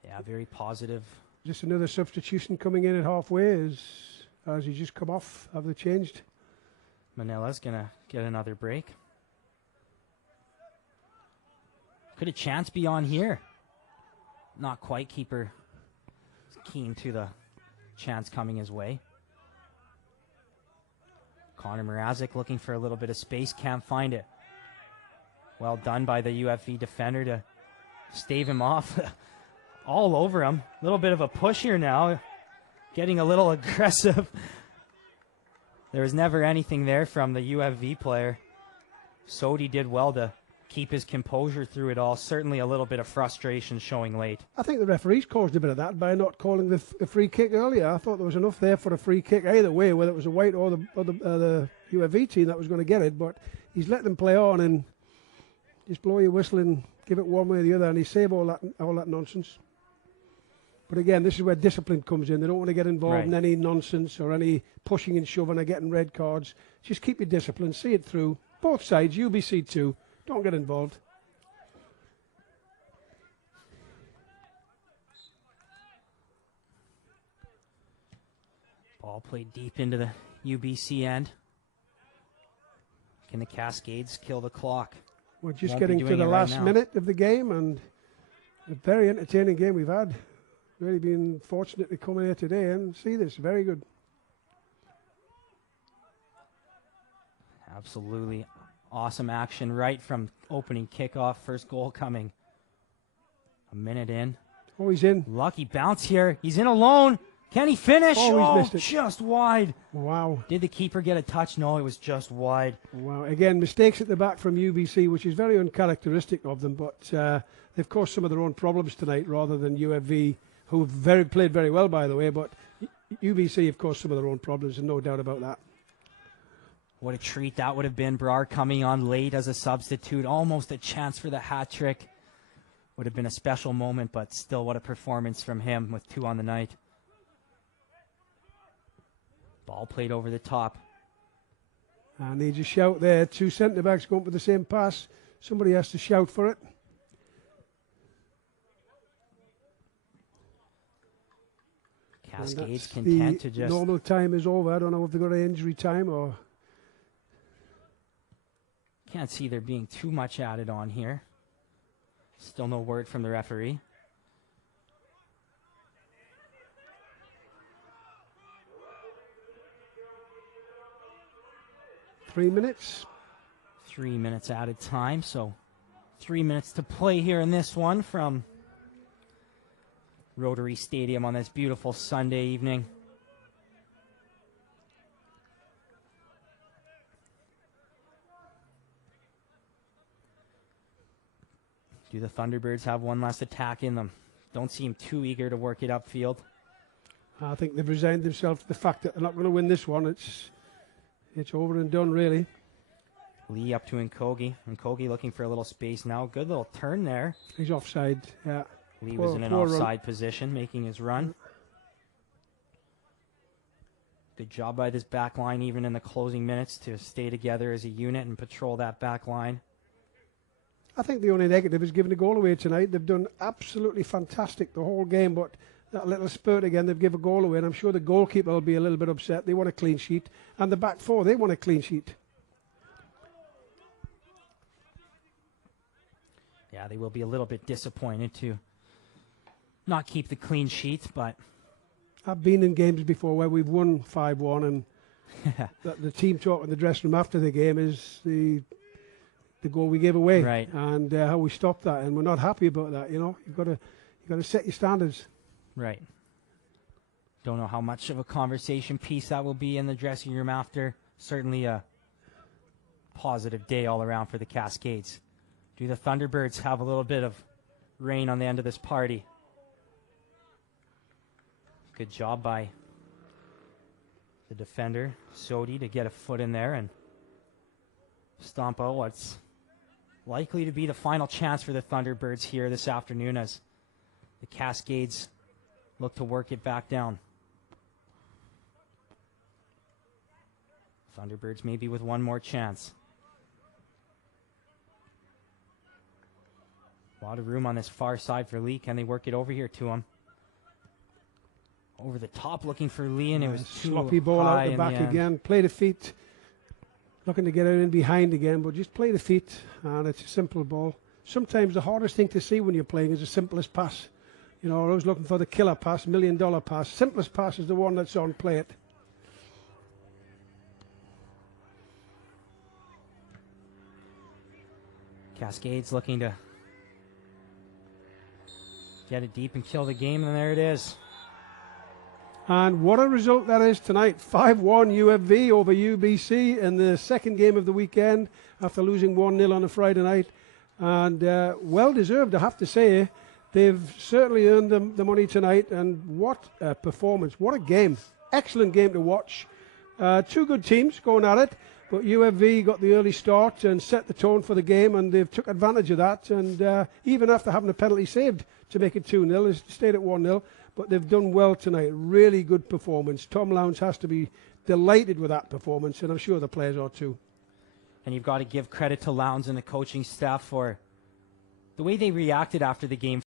Yeah, very positive. Just another substitution coming in at halfway as he just come off. Have they changed? Manila's going to get another break. Could a chance be on here? Not quite. Keeper keen to the chance coming his way. Connor Mrazek looking for a little bit of space. Can't find it. Well done by the UFV defender to stave him off. All over him. A little bit of a push here now. Getting a little aggressive. There was never anything there from the UFV player. Sodi did well to keep his composure through it all. Certainly a little bit of frustration showing late. I think the referees caused a bit of that by not calling the free kick earlier. I thought there was enough there for a free kick either way, whether it was a white or the UFV team that was going to get it. But he's let them play on and just blow your whistle and give it one way or the other, and he saved all that nonsense. But again, this is where discipline comes in. They don't want to get involved in any nonsense or any pushing and shoving or getting red cards. Just keep your discipline, see it through. Both sides, UBC too. Don't get involved. Ball played deep into the UBC end. Can the Cascades kill the clock? We're just getting to the last minute of the game, and a very entertaining game we've had. Really been fortunate to come in here today and see this. Very good. Absolutely awesome action right from opening kickoff. First goal coming a minute in. Oh, he's in. Lucky bounce here. He's in alone. Can he finish? Oh, he's missed it. Just wide. Wow. Did the keeper get a touch? No, it was just wide. Wow. Again, mistakes at the back from UBC, which is very uncharacteristic of them, but they've caused some of their own problems tonight rather than UFV, who played very well, by the way, but UBC have caused some of their own problems, and no doubt about that. What a treat that would have been. Brar coming on late as a substitute. Almost a chance for the hat trick. Would have been a special moment, but still what a performance from him with 2 on the night. Ball played over the top. And needs a shout there. 2 centre-backs going for the same pass. Somebody has to shout for it. Cascades content to just... normal time is over. I don't know if they've got an injury time or... Can't see there being too much added on here. Still no word from the referee. Three minutes. 3 minutes added time, so 3 minutes to play here in this one from Rotary Stadium on this beautiful Sunday evening. Do the Thunderbirds have one last attack in them? Don't seem too eager to work it upfield. I think they've resigned themselves to the fact that they're not going to win this one. It's over and done, really. Lee up to Nkogi. Nkogi looking for a little space now. Good little turn there. He's offside, yeah. Lee was in an offside position, making his run. Good job by this back line, even in the closing minutes, to stay together as a unit and patrol that back line. I think the only negative is giving a goal away tonight. They've done absolutely fantastic the whole game, but that little spurt again, they've given a goal away, and I'm sure the goalkeeper will be a little bit upset. They want a clean sheet, and the back four, they want a clean sheet. Yeah, they will be a little bit disappointed to not keep the clean sheet, but I've been in games before where we've won 5-1, and the team talk in the dressing room after the game is the goal we gave away, right, and how we stopped that, and we're not happy about that. You know, you've got to set your standards. Right. Don't know how much of a conversation piece that will be in the dressing room after. Certainly a positive day all around for the Cascades. Do the Thunderbirds have a little bit of rain on the end of this party? Good job by the defender, Sodi, to get a foot in there and stomp out what's likely to be the final chance for the Thunderbirds here this afternoon as the Cascades look to work it back down. Thunderbirds maybe with one more chance. A lot of room on this far side for Lee. Can they work it over here to him? Over the top looking for Lee, and it was too sloppy ball high out the back in the again. Play the feet. Looking to get out in behind again, but just play the feet, and it's a simple ball. Sometimes the hardest thing to see when you're playing is the simplest pass. You know, I was looking for the killer pass, $1 million pass. Simplest pass is the one that's on. Play it. Cascades looking to get it deep and kill the game, and there it is. And what a result that is tonight. 5-1 UFV over UBC in the second game of the weekend after losing 1-0 on a Friday night. And well deserved, I have to say. They've certainly earned the money tonight. And what a performance. What a game. Excellent game to watch. Two good teams going at it. But UFV got the early start and set the tone for the game, and they've took advantage of that. And even after having a penalty saved to make it 2-0, they stayed at 1-0. But they've done well tonight. Really good performance. Tom Lowndes has to be delighted with that performance, and I'm sure the players are too. And you've got to give credit to Lowndes and the coaching staff for the way they reacted after the game.